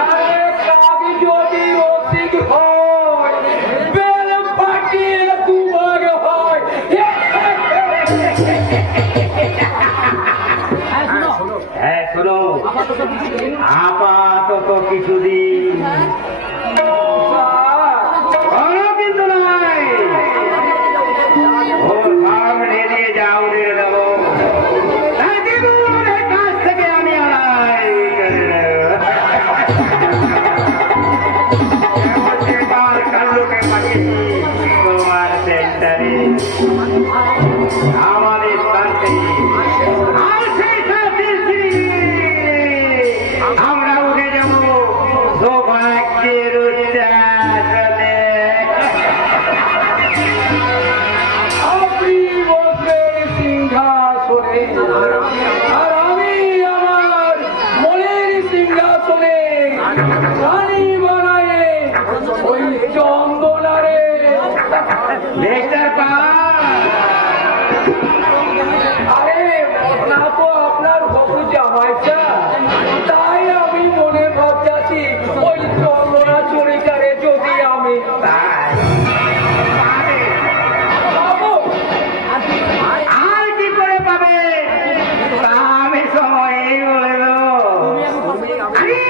আরে কাক যদি রসিক হয়, বেল পাকিয়ে দুবার হয়। হ্যাঁ শোনো আপাতত কিছুদিন কোনো কিন্তু নয় ওর সামনে দিয়ে যাও দিয়ে দেবো ওদের কাছ থেকে আমি আড়াই কাল্লুকে পাঠিয়েছি তোমার সেন্টারে আমাদের শান্তি আর সেই শান্তির আমরা উঠে যাবো সৌভাগ্যের উচ্চাসনে। আপনি বসবেন সিংহাসনে, আর আমি আমার মনের সিংহাসনে রানী বানায়ে ওই চন্দনারে। মিস্টার পাল আরে না তো আপনার হবু জামাই স্যার, তাই আমি মনে ভাবছি ওই চন্দনা চরিটারে যদি আমি পাবো। আর কি করে পাবে তা আমি সময়েই বলে দেবো। আরে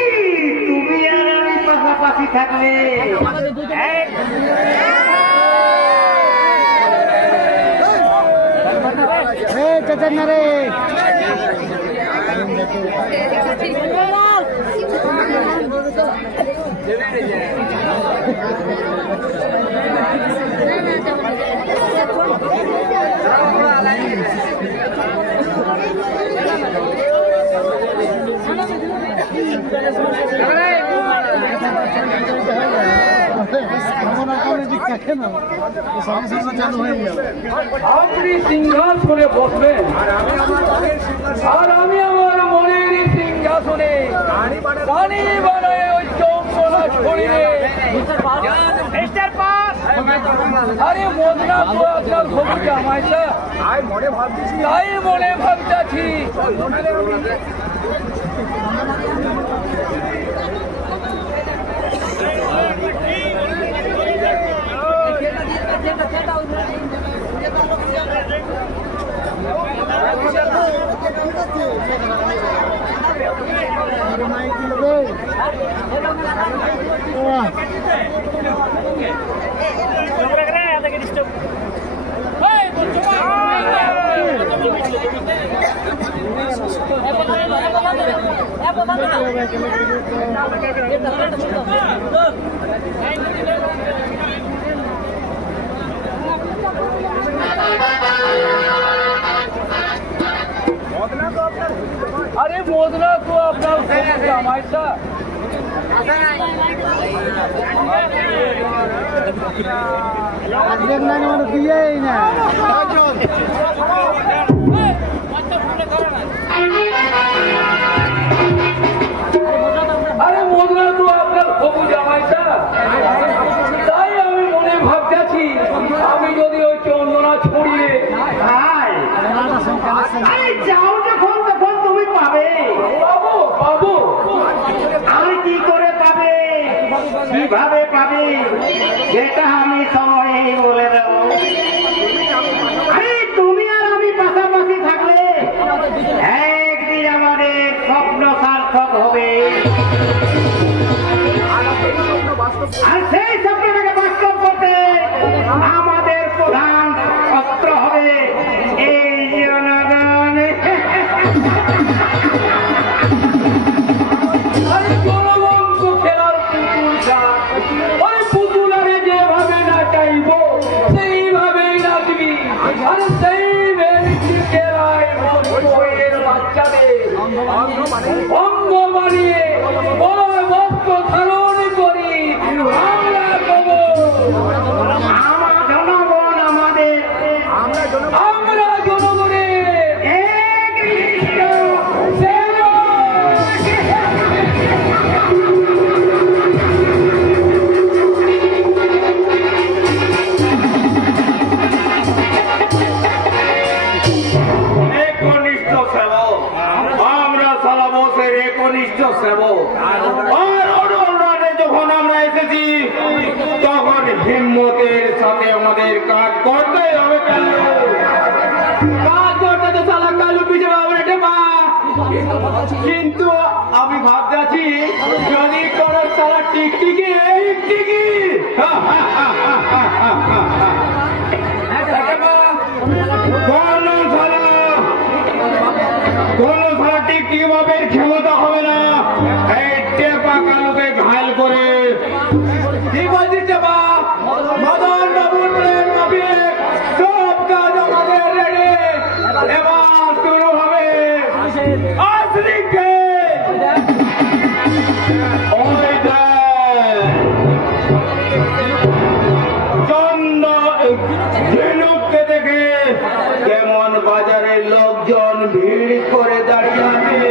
তুমি আর আমি পাশাপাশি থাকলে আপনি সিংহাসনে বসবেন আর আমি আমার মনের সিংহাসনে রানী বানায়ে ওই চন্দনা ছড়িয়ে। আরে মদনা তো আপনার হবু জামাই স্যার, তাই মনে ভাবছি। আরে মদনা তো আপনার হবু জামাই স্যার। আরে মদনা তো আপনার হবু জামাই স্যার, তাই আমি মনে ভাবছি আমি যদি ওই চন্দনা ছড়িয়ে। যাও যখন তখন তুমি পাবে। পাবো পাবো। আর কি করে পাবে কিভাবে পাবি সেটা আমি সময়েই বলে দেব। আরে তুমি আর আমি পাশাপাশি থাকলে একদিন আমাদের স্বপ্ন সার্থক হবে, আর সেই স্বপ্নটাকে বাস্তব করতে আমাদের প্রধান অস্ত্র হবে এই জনগণ। আরে জনগণ তো খেলার পুতুল ছাড়, ওই পুতুল আরে যেভাবে নাচাইবো সেইভাবেই নাচবি, আর সেই খেলায় বইয়ের বাচ্চাদের অঙ্গ বানিয়ে বড় বস্ত্র ধারণ করি আমরা কব আমার জনগণ আমাদের আমরা জনগণের একনিষ্ঠ সেবক। একনিষ্ঠ সেবক, আমরা সালামতের একনিষ্ঠ সেবক। আর অনুরাধে যখন আমরা এসেছি তখন হিম্মতের সাথে আমাদের কাজ করতেই হবে। কাজ করতে তো সালা কালু পিছে বাবরে মা, কিন্তু আমি ভাবতেছি যদি কোনো সালা টিকটিকি টিকটিকি কোন সারা টিকটিকি বাপের ক্ষমতা হবে না এই টেপা কালুকে ঘায়ল করে। কি বলছিস টেপা? মদন বাবুর প্রেম মাফিক সব কাজ আমাদের রেডি, এবার শুরু হবে আসলি খেল। ওই চন্দ ঝিনুককে দেখে কেমন বাজারের লোকজন ভিড় করে দাঁড়িয়ে আছে,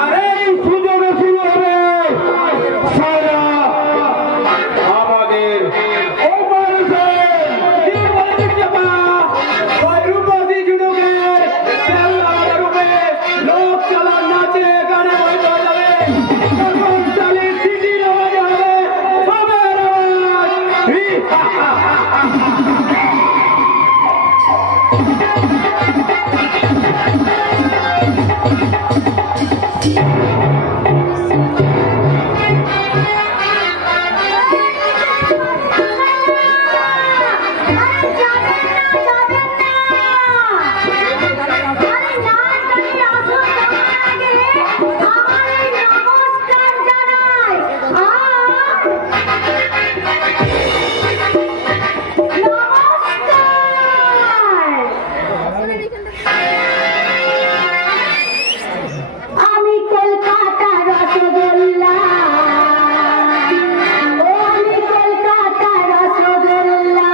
আর এই সুযোগে শুরু হবে সারা আমাদের অপারেশন। কি বলেছিস চাপা? ওই রূপসী ঝিনুকের আমাদের রূপে লোক চালা নাচে গানে হয়তো যাবে, তখন চালিয়ে সিটি আওয়াজ হবে সবের আওয়াজ। আমি কলকাতা রসগোল্লা, ও আমি কলকাতা রসগোল্লা।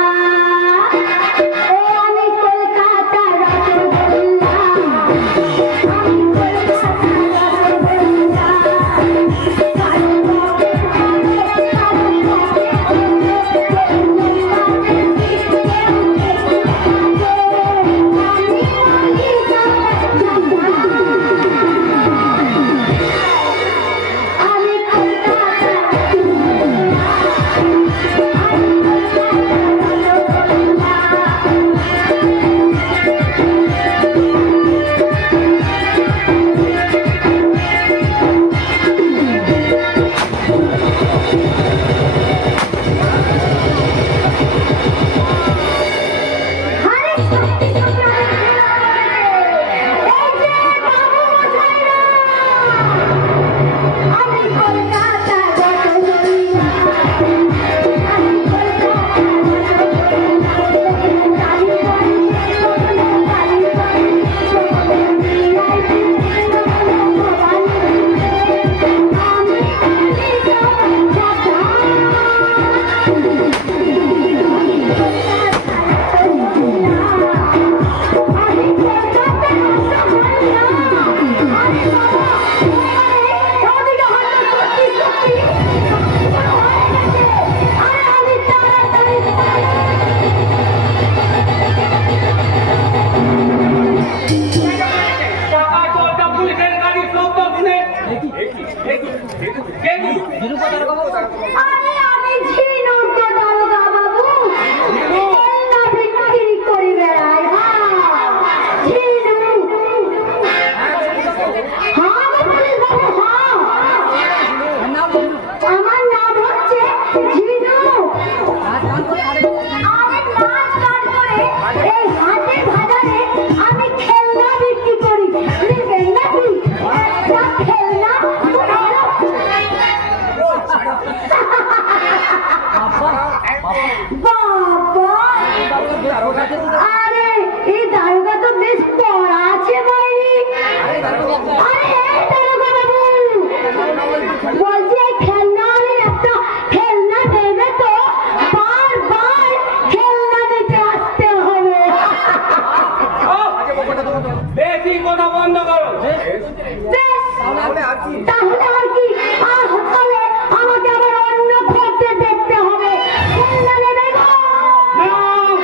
বেশ, তাহলে আর কি? আর তাহলে আমাকে আবার অন্য ক্ষেত্রে দেখতে হবে। কল্যাণী বেগম!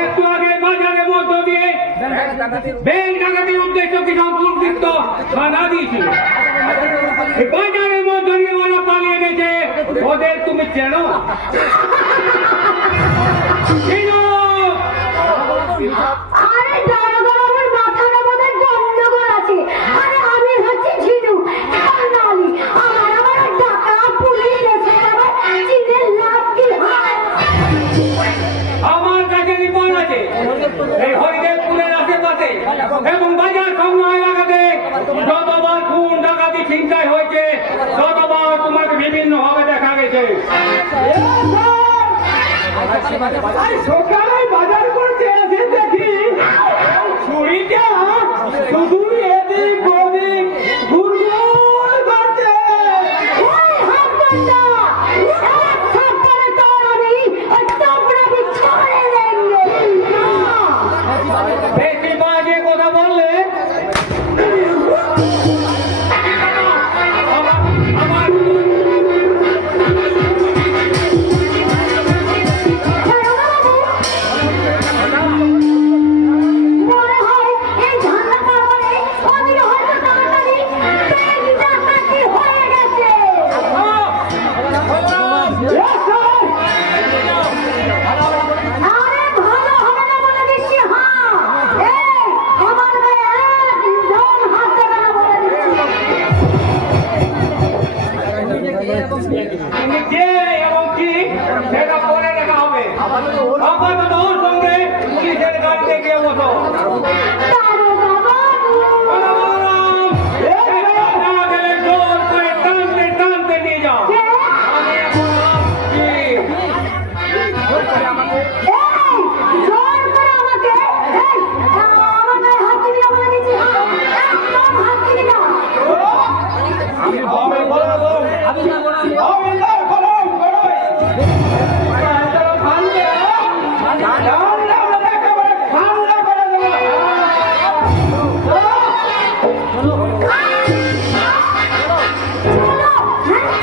একটু আগে বাজারের মধ্য দিয়ে ব্যাংক ডাকাতির উদ্দেশ্য কি সম্পর্কিত বাধা দিয়েছিল। বাজারের মধ্য দিয়ে ওরা পালিয়ে গেছে, ওদের তুমি চেনো? আরে দারোগা বাবুর মাথার মধ্যে গন্ডগোল আছে। আরে আমি হচ্ছি ঝিনু কানালি। আমার টাকা পুলিশ এসে আবার চিনের লাভ কি হয়? আমার কাছে রিপোর্ট আছে এই হরিদেবপুরের আশেপাশে এবং বাজার সংগ্রহ এলাকাতে যতবার খুন ডাকাতি ছিনতাই হয়েছে ততবার তোমাকে বিভিন্ন ভাবে দেখা গেছে। সকালে বাজার করতে এসে দেখি ছুরিটা শুধু এদিক ওদিক ঘুরঘুর করছে। ওই হাতটা এক থাপ্পড়ে তোর আমি ওই চামড়া বিছাড়ে দেंगे। বেশি বাজে কথা বললে আমার মনে হয় এই ঝান্ডা কারণে আমি হয়তো তাড়াতাড়ি বেগটা কাটি হয়ে গেছে। আরে ভালো হবে না বলে দিচ্ছি। হ্যাঁ, এই আমার গায়ে একদম হাত দেবে না বলে দিচ্ছি। তুমি কে এবং কি সেটা পরে দেখা হবে। আপাতত ওর সঙ্গে পুলিশের গাড়িতে গিয়ে বসো। দারোগা বাবু! বলরাম, না গেলে জোর করে টানতে টানতে নিয়ে যাও। আমি এখন আসছি। এই জোর করে আমাকে এই আমার গায়ে হাত দিবি না বলে দিচ্ছি। হ্যাঁ, একদম হাত দিবি না।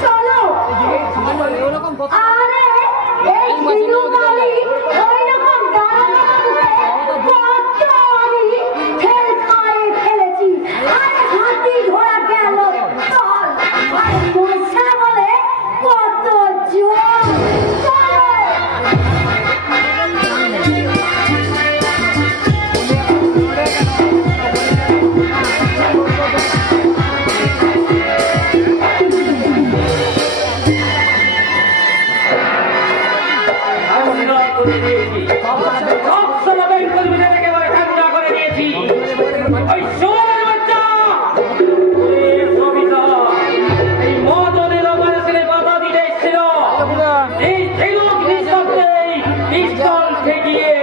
চলো, আরে এই ঝিনু গাড়ি ওইরকম দাঁড়ানো কত আমি ফেল খাইয়ে ফেলেছি। আরে হাতি ঘোড়া গেল চল, আর মশা বলে কত জোর। চলো। ঠান্ডা করে দিয়েছি। সব সময় কর্মীদের একেবারে ঠান্ডা করে দিয়েছি। ওই শোন বাচ্চা, ওই সবিতা, এই মদনের মানুষের বাধা দিতে এসেছিল। এই ঝিনুক নিঃশব্দেই পিস্তল ঠেকিয়ে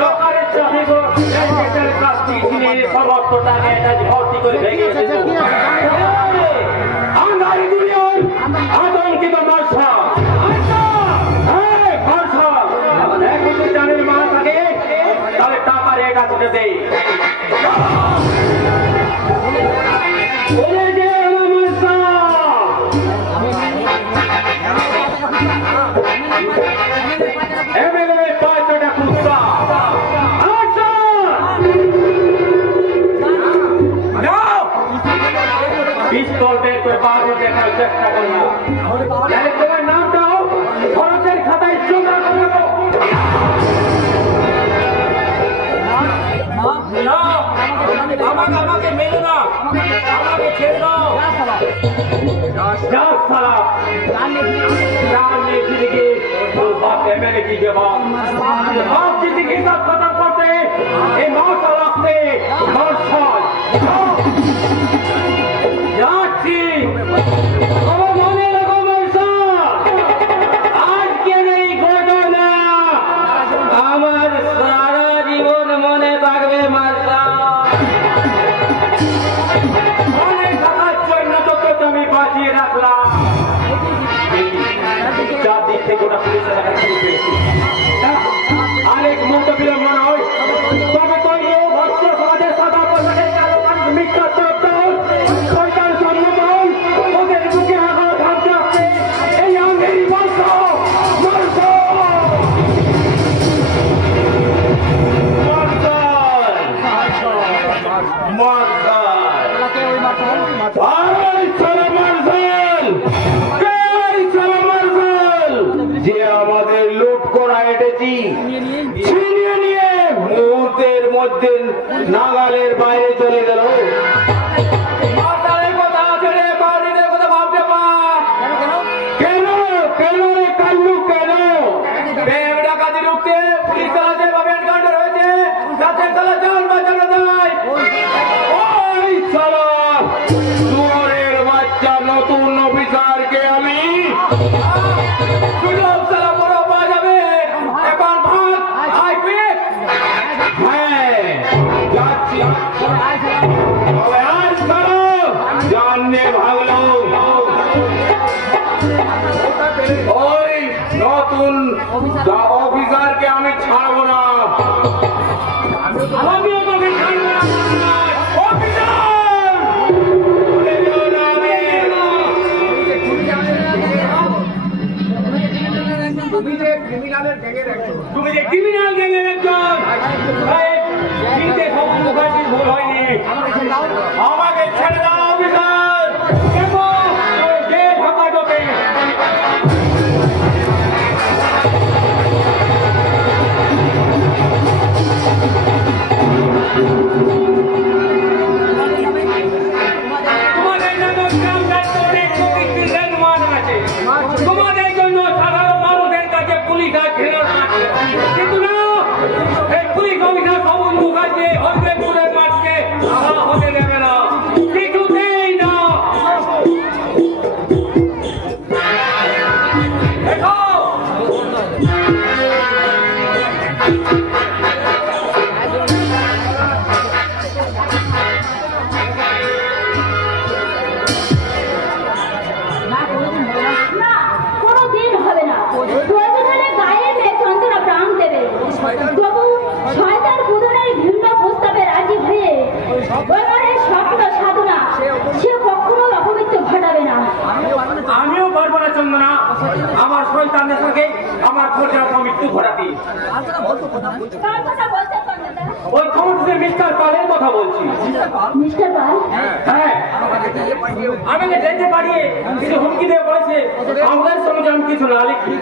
লোকারের চাহিদা ব্যাংকের কাছ থেকে কিনে সমস্ত টাকা এটা ভর্তি করে ভেঙে এসেছে। আঙ্গারি দুনিয়ার আতঙ্কিত মার্শা এখন তো জানের মাল থাকে তাহলে টাকা রেট আছে দেই। এমএলএ পাঁচটা কুত্তা পিস্তল বের করে বাজে দেখার চেষ্টা করবো। তোমার নামটাও খরচের খাতায় জমা করবো। আমাকে মেলো না, আমাকে ছেড়ে দাও। एमएलए की जवाब आप किसी के साथ खत्म करते ये मौत रखते मार्शल যাচ্ছি আমার মনে লাগো মার্শাল আজকে এই ঘটনা আমার সারা জীবন মনে থাকবে মার্শাল অনেক টাকার জন্য তো আমি বাঁচিয়ে রাখলাম চারদিক থেকে ওটা পুলিশ এলাকা শুরু পেয়েছি আরেক মুহূর্ত বিলম্ব নয় তবে তৈরি ভক্ত সমাজের সাদা ঘোড়া এঁটেছি, ছিনিয়ে নিয়ে মুহূর্তের মধ্যে নাগালের বাইরে চলে গেল। মাতালের কথা আছে রে, বাড়িদের কথা ভাবতে পা। কেন কেন রে কাল্লু কেন? ব্যাগ ডাকাতি রুখতে পুলিশ চালাতে ভাবে এনকাউন্টার হয়েছে, রাতের তালা জান বাঁচানো যায়। ওই শালা শুয়োরের বাচ্চা নতুন অফিসারকে আমি সুযোগ চালা বড় পাওয়া যাবে। এখন ভাগ আই পিক। হ্যাঁ যাচ্ছি। তবে আর শালা জানলে ভাগলো ওই নতুন অফিসারকে আমি ছাড়বো না। আমিও তোকে ছাড়বো না। অফিসার বলে দিও না আমি। তুমি যে ক্রিমিনাল গ্যাংয়ের একজন, চিনতে মুখার্জির ভুল হয়নি। আমাকে ছেড়ে দাও অফিসার। দেখো যে ঢাকা ঢোকে। তোমাদের জন্য গ্রাম দায়িত্ব অনেক প্রতিষ্ঠিত মান আছে। তোমাদের জন্য সাধারণ মানুষের কাছে পুলিশ আর ঘৃণা আছে। কিন্তু না, এই পুলিশ অফিসার সবুজ মুখার্জি হরদেপুরের মাঠকে আহা হতে দেবে না, কিছুতেই না। দেখো না কোনোদিন হবে না। প্রয়োজন হলে গায়ে মেয়ে চন্দনা প্রাণ দেবে, তবু শয়তান কুদনের ভিন্ন প্রস্তাবে রাজি হয়ে ওইবারের স্বপ্ন সাধনা সে কখনো অপবিত্র ঘটাবে না। আমিও পারবো না চন্দনা আমার শয়তানদের সঙ্গে আমার খোঁজা মৃত্যু ঘটাতে। কার কথা বলছেন চন্দনা? ওই ক্ষমতা মিস্টার পালের কথা বলছি। মিস্টার পাল, হ্যাঁ, আমাকে যেতে পারিয়ে কিছু হুমকি দিয়ে বলেছে আমাদের সঙ্গে আমি কিছু না লিখি।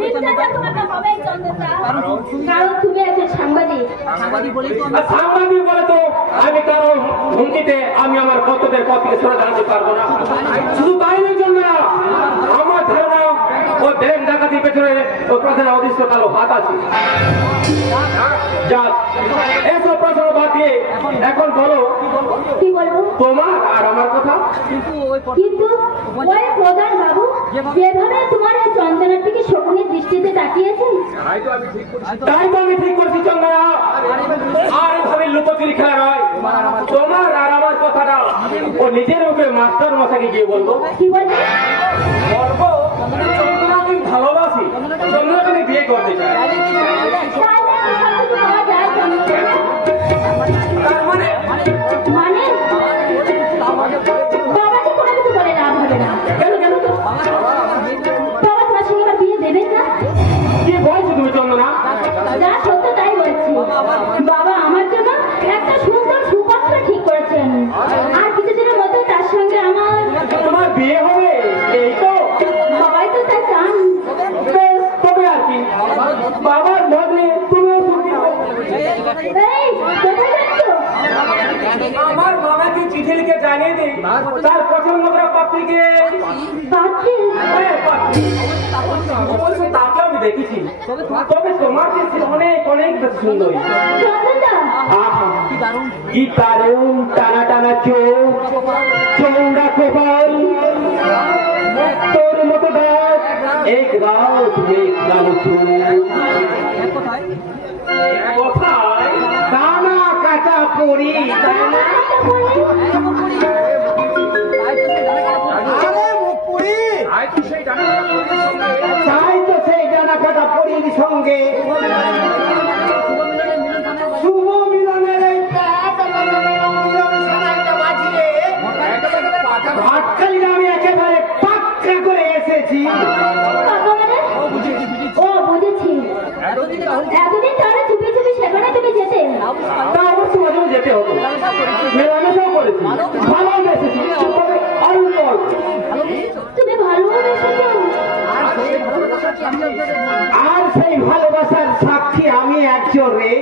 মিথ্যাটা তোমাকে হবেই চন্দনা, কারণ তুমি একজন সাংবাদিক। আর সাংবাদিক বলে তো আমি কারো হুমকিতে আমি আমার কর্তব্যের পথ থেকে সরে দাঁড়াতে পারবো না। শুধু তাই নয় চন্দনা, আমার ধারণা ওই ব্যাংক ডাকাতির পেছনে ওই প্রধান অদৃশ্য কালো হাত আছে। যাক, এসব প্রশ্ন বাদ দিয়ে এখন বলো কি বলবো? তোমার আর আমার কথা। কিন্তু ওই প্রধান বাবু যেভাবে তোমার এই চন্দনার দিকে শকুনের দৃষ্টিতে তাকিয়েছেন, তাই তো আমি ঠিক করছি চন্দনা, আর এভাবে লুকোচুরি খেলা নয়। তোমার আর আমার কথাটা ও নিজের মুখে মাস্টার মশাকে গিয়ে বলবো। কি বলবে? বলবো চন্দনাকে আমি ভালোবাসি, চন্দনাকে আমি বিয়ে করতে চাই। তাহলে আর সবকিছু পাওয়া যায় চন্দনা। তার মানে মানে বাবাকে কোনো কিছু বলে লাভ হবে না। কেন কেন তো বাবা তোমার সঙ্গে আমার বিয়ে দেবেন না? কি বলছো তুমি চন্দনা? যা সত্য তাই বলছি। বাবা আমার জন্য একটা সুন্দর সুপাত্র ঠিক করেছেন, আর কিছুদিনের মধ্যে তার সঙ্গে আমার তোমার বিয়ে হবে এই তো? বাবাই তো তাই চান। বেশ, তবে আর কি, বাবার বদলে তুমিও সুখী হও। এই কোথায় যাচ্ছ? আমার বাবাকে চিঠি লিখে জানিয়ে দিই তার পছন্দ করা পাত্রীকে। পাত্রী? হ্যাঁ, পাত্রী। অবশ্য তাকে আমি দেখেছি, তবে তোমার চেয়ে অনেক অনেক বেশি সুন্দর। চন্দনদা, আহা, কি দারুণ টানা টানা চোখ, চৌড়া কপাল, তোর মতো দাঁত, এক রাত এক কালো চুল। কোথায় দানা কাটা পড়ি, তাই না? তাই তো সেই ডানা কাটা পড়ির সঙ্গে শুভ মিলনের এই ভাটকালিটা আমি একেবারে পাক্কা করে এসেছি। পাকা মানে? ও বুঝেছি, এতদিন তাহলে চুপি চুপি সেখানে তুমি যেতে। তা অবশ্য মাঝে মাঝে যেতে হতো, মেলামেশাও করেছি, ভালোবেসেছি, তবে অল্প অল্প। তুমি ভালোবেসেছো? আর সেই ভালোবাসার সাক্ষী আমি একজন রে।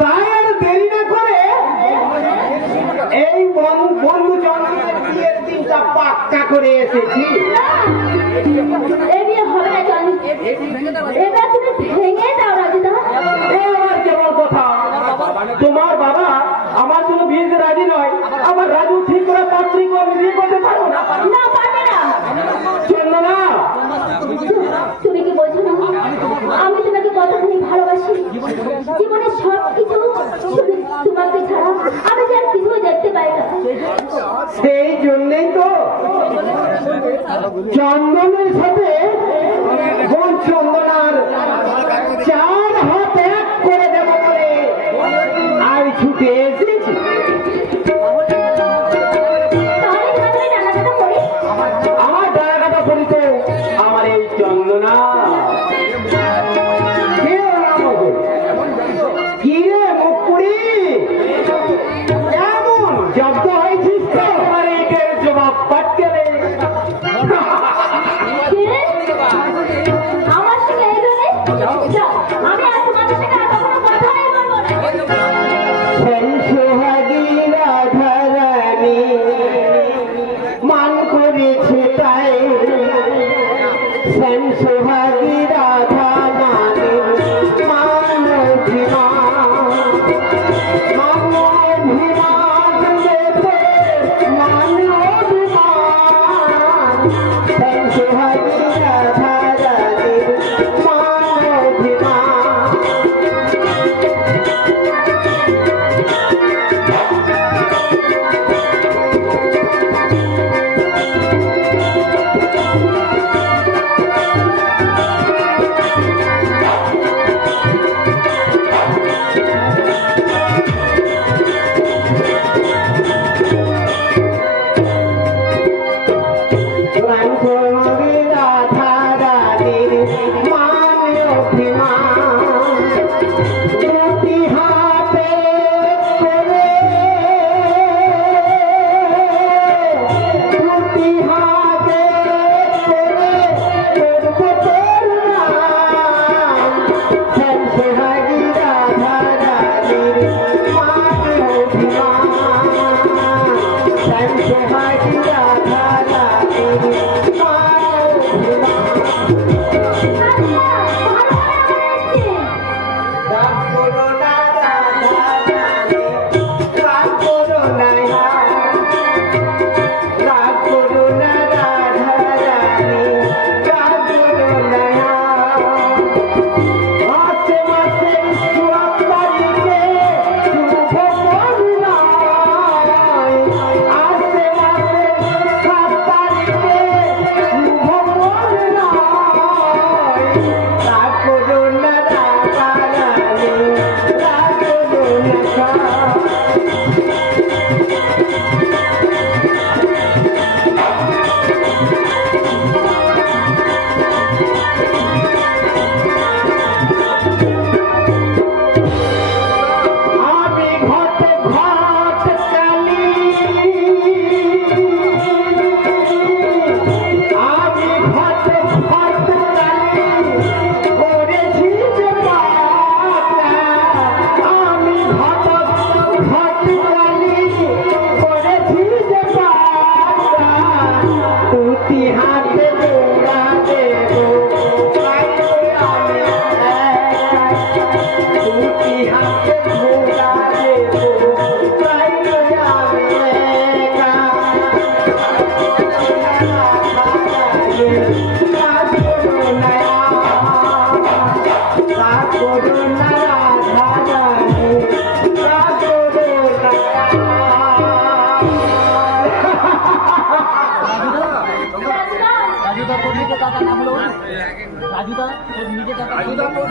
তাই আর দেরি না করে এই বন্ধু চন্দ্রের বিয়ের দিনটা পাক্কা করে এসেছি। এই বিয়ে হবে না জানি, এবার তুমি ভেঙে দাও রাজুদা। এবার কেমন কথা? তোমার বাবা আমার জন্য বিয়েতে রাজি নয়, আমার রাজু ঠিক করে পাত্রীকে আমি বিয়ে করতে পারবো না। না পারবে না। চন্দনা, তুমি কি বোঝো না আমি তোমাকে কতখানি ভালোবাসি? জীবনের সব কিছু তোমাকে ছাড়া আমি যে আর কিছু দেখতে পাই না। সেই জন্যই তো চন্দনের সাথে বোন চন্দনার 4 হাত এক করে দেব বলে আমি ছুটে এসেছি। আমার ডানাকাটা পরিত আমার এই চন্দনা। কি রে মুকুড়ি, এমন জব্দ হয়েছিস তো? আমার এটার জবাব পাটকেলে আমার সঙ্গে এগোলে আমি আর তোমাদের সাথে আর কখনো কথাই বলবো না। সোহাগী রাধা রানী মান করেছে তাই, সোহাগী রাধা রানী মান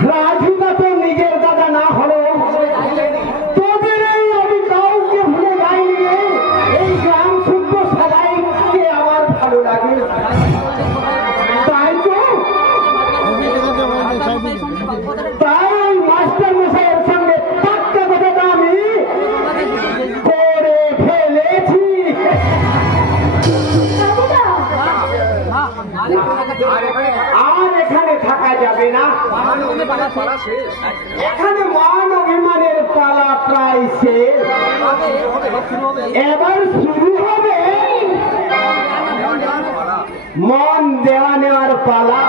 রাজুদা তো নিজের দাদা না হলো তোদের আমি কাউকে ভুলে যাইনি। এই গ্রাম শুদ্ধ সবাইকে আমার ভালো লাগে, তাই তো তাই মাস্টার মশাইয়ের সঙ্গে পাক্কা কথাটা আমি করে ফেলেছি। আর এখানে থাকা যাবে না। এখানে মান অভিমানের পালা প্রায় শেষ, এবার শুরু হবে মন দেওয়া নেওয়ার পালা।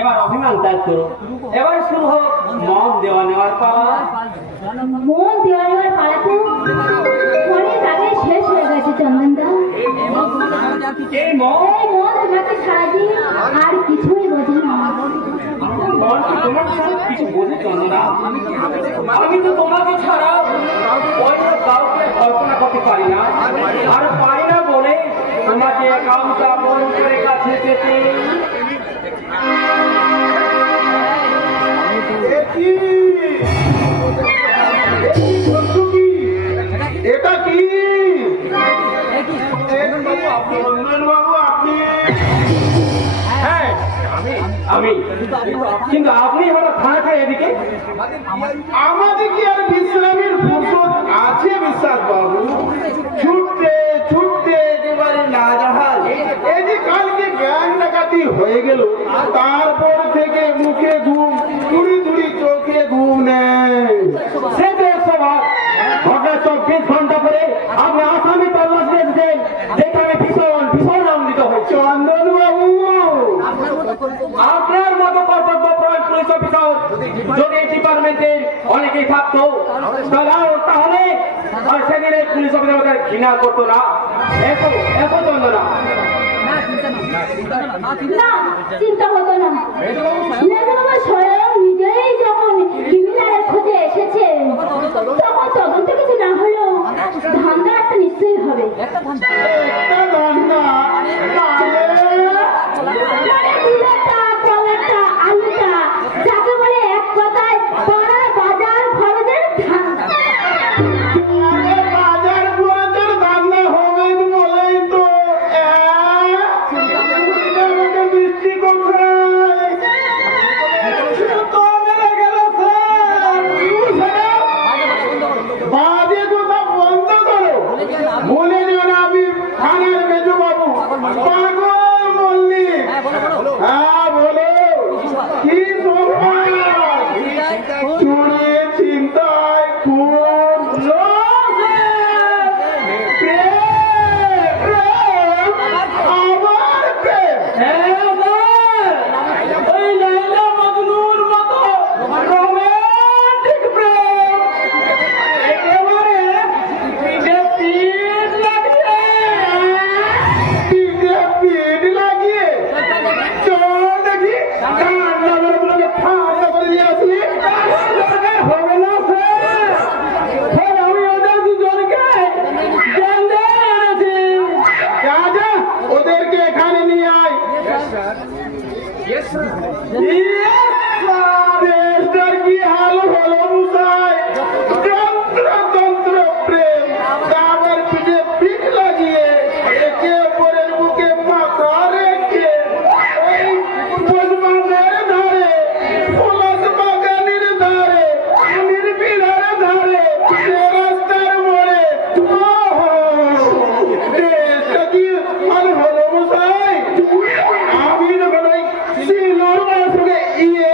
এবার অভিমান ত্যাগ করো, এবার শুরু হোক মন দেওয়া নেওয়ার পালা। মন দেওয়া নেওয়ার পালা তো অনেক আগে শেষ হয়ে গেছে চন্দনদা। এই মন এই মন তোমাকে সারাদিন আর কিছুই বোঝে না। মন কি তোমার কিছু বোঝে চন্দনা? আমি তো তোমাকে ছাড়া অন্য কাউকে কল্পনা করতে পারি না, আর পারি না বলে তোমাকে একান্ত আপন করে কাছে পেতে। এটা কি বাবু? আপনি? হ্যাঁ আমি, কিন্তু আপনি হঠাৎ থানা এদিকে? আমাদের কি আর বিশ্রামের ফুরসত আছে বিশ্বাস বাবু? ছুটতে ছুটতে একেবারে নাজেহাল। এই যে কালকে ব্যাংক ডাকাতি হয়ে গেল, তারপর থেকে মুখে ঘুম, দুড়ি দুড়ি চোখে ঘুম নেই। সে তো স্বভাব, ঘটনা 24 ঘন্টা পরে আপনি আসামি তল্লাশ দিয়েছেন, দেখে আমি ভীষণ ভীষণ আনন্দিত হয়েছি। চন্দন বাবু, আপনার মতো কর্তব্যপরায়ণ পুলিশ অফিসার যদি ডিপার্টমেন্টের অনেকেই থাকতো তাহলে আর সেদিন এই পুলিশ অফিসার আমাদের ঘৃণা করতো না। এত চন্দনা না, চিন্তা হতো না। নেতাবাবু স্বয়ং নিজেই যখন ক্রিমিনালের খোঁজে এসেছে, তখন তদন্ত কিছু না হলেও ধান্দা একটা নিশ্চয়ই হবে। একটা ধান্দা মানে মূলাটা, কলাটা, আলুটা, যাকে বলে এক কথায় পাড়ার বাজার খরচের ধান্দা। বাজার খরচের ধান্দা হবে বলেই তো বৃষ্টি কোথায় গেল বাজে কথা বন্ধ করো। বলে যেন আমি থানার মেজু বাবু পাগল মল্লিক। হ্যাঁ বলো, কি চুরি চিন্তায় খুব আমার প্রেম। ওই লাইলা মজনুর মতো রোমান্টিক প্রেম একেবারে পিঠে পিঠ লাগছে। পিঠে পিঠ লাগিয়ে চল দেখি রান্নাঘরগুলোকে ঠান্ডা করে দিয়ে আসলি। হবে না স্যার, আমি ওদের দুজনকে জেলে এনেছি। যা যা ওদেরকে এখানে নিয়ে আয়। দেশটার কি হাল হলো মুসাই? যন্ত্র তন্ত্র প্রেম, কামের পিঠে পিঠ লাগিয়ে একে অপরের বুকে মাথা রেখে ওই বজবানের ধারে, পলাশ বাগানের ধারে, আমির বিড়ার ধারে, সে রাস্তার মোড়ে দেশটা কি হাল হলো মুসাই? আমি যখন ওই সিলোর মাসকে ইয়ে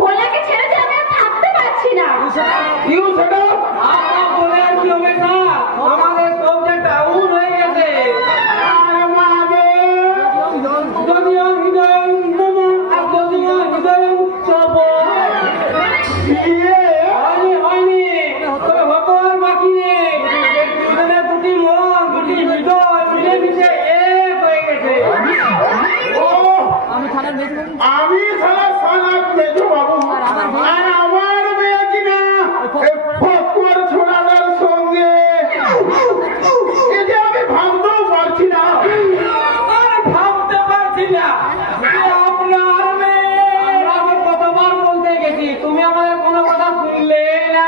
ভোলাকে ছেড়ে যে আমি আর থাকতে পারছি না। কি সেটা আপনার বলে আর কি হবে না, আমাদের সব যে ডাউন হয়ে গেছে। যদিও হৃদয় মামা আর যদিও হৃদয় সব হয়নি, তবে হতো আর বাকি নেই। দুজনে দুটি মন দুটি হৃদয় মিলে মিশে এক হয়ে গেছে। আমি সারা মেজো বাবু আর আমার মেয়ে কিনা ফকুয়ার ছোড়াটার সঙ্গে এটা আমি ভাবতেও পারছি না। ভাবতে পারছি না আপনার মেয়ে। আমি কতবার বলতে গেছি, তুমি আমাদের কোনো কথা শুনলে না।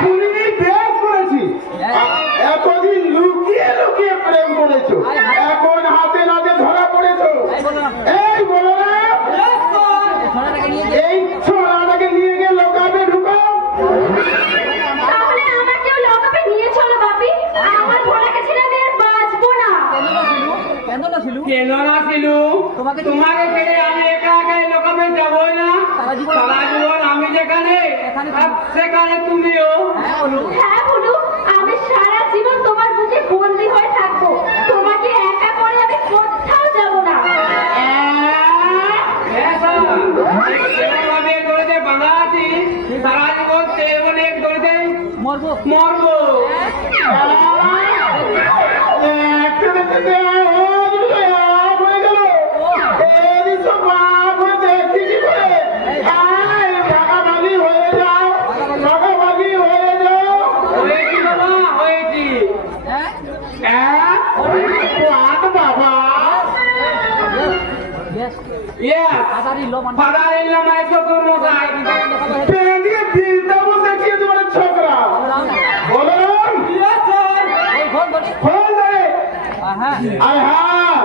শুনিনি, প্রেম করেছি। এতদিন লুকিয়ে লুকিয়ে প্রেম করেছো, এখন হাতে নাতে ধরা পড়েছো। এই বলো না, এই ছোড়াটাকে নিয়ে গিয়ে লোকাবে ঢুকাও। তাহলে আমাকেও লকআপে নিয়ে চলো বাপি, আমার ভোলাকে ছেড়ে আমি আর বাঁচবো না। কেন না ছিলু, তোমাকে ছেড়ে আমি একা একা এই লোকামে যাবই না। সারা জীবন আমি যেখানে সেখানে তুমিও। হ্যাঁ বলু, আমি সারা জীবন তোমার বুকে বন্দি হয়ে থাকবো, তোমাকে একা করে আমি কোথাও যাব না। আমি এক দড়িতে বাঁধা আছি, সারা জীবন তেল বলে এক দড়িতে মরবো। হয়েছি বাবা, হয়েছি। ফাদার ইল্লা মাই শ্বশুর মশাই। ছোকরা বলো Yes, sir. ফোন ধরে। হ্যাঁ আর হ্যাঁ,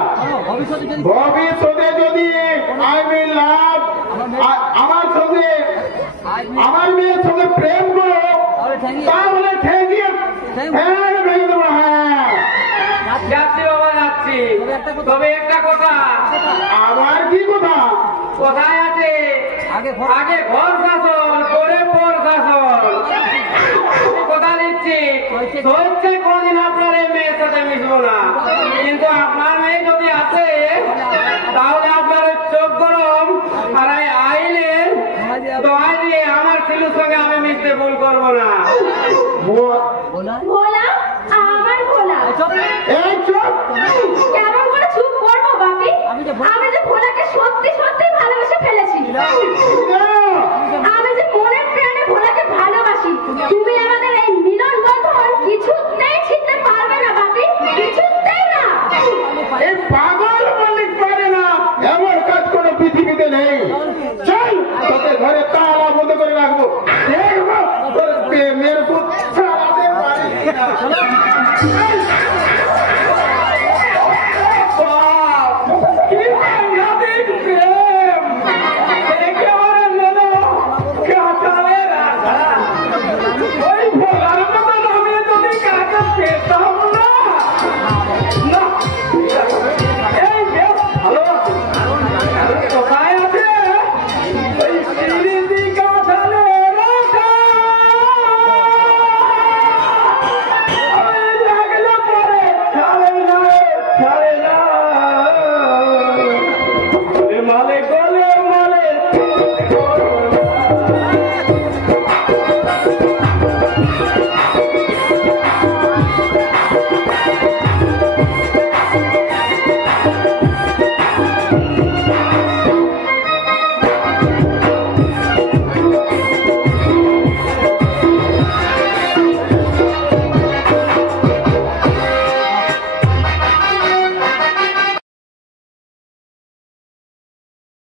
ভবিষ্যতে যদি ভবিষ্যতে যদি আমি লাভ আমার সঙ্গে আমার মেয়ের সঙ্গে প্রেম করো, তাহলে ঠেকিয়ে ভেঙে দেবো। হ্যাঁ, যাচ্ছি বাবা, যাচ্ছি। তবে একটা কথা। আবার কি কথা? কোথায় আছে আগে আগে ঘর শাসন করে পর শাসন। আমি কথা দিচ্ছি, হচ্ছে কোনদিন আপনার এই মেয়ের সাথে মিশবো না, কিন্তু আপনার মেয়ে যদি আসে তাহলে আপনার চোখ গরম আর আইলের দোয়াই দিয়ে আমার ছেলের সঙ্গে আমি মিশতে ভুল করবো না। ভোলা, আমার ভোলা। এই চুপ! কেমন করে চুপ করবো বাপি? আমি যে ভোলাকে সত্যি সত্যি ভালোবেসে ফেলেছি। আমি যে মনের প্রাণে ভোলাকে ভালোবাসি। তুমি আমাদের এই মিলন বন্ধন কিছুতেই ছিঁড়তে পারবে না বাপি, কিছুতেই না। এই পাগল মল্লিক পারে না, এমন কাজ কোনো পৃথিবীতে নেই। চল, তোকে ঘরে তালা বন্ধ করে রাখবো, দেখবো তোর মেয়ের পুত্র চালাতে পারি কিনা।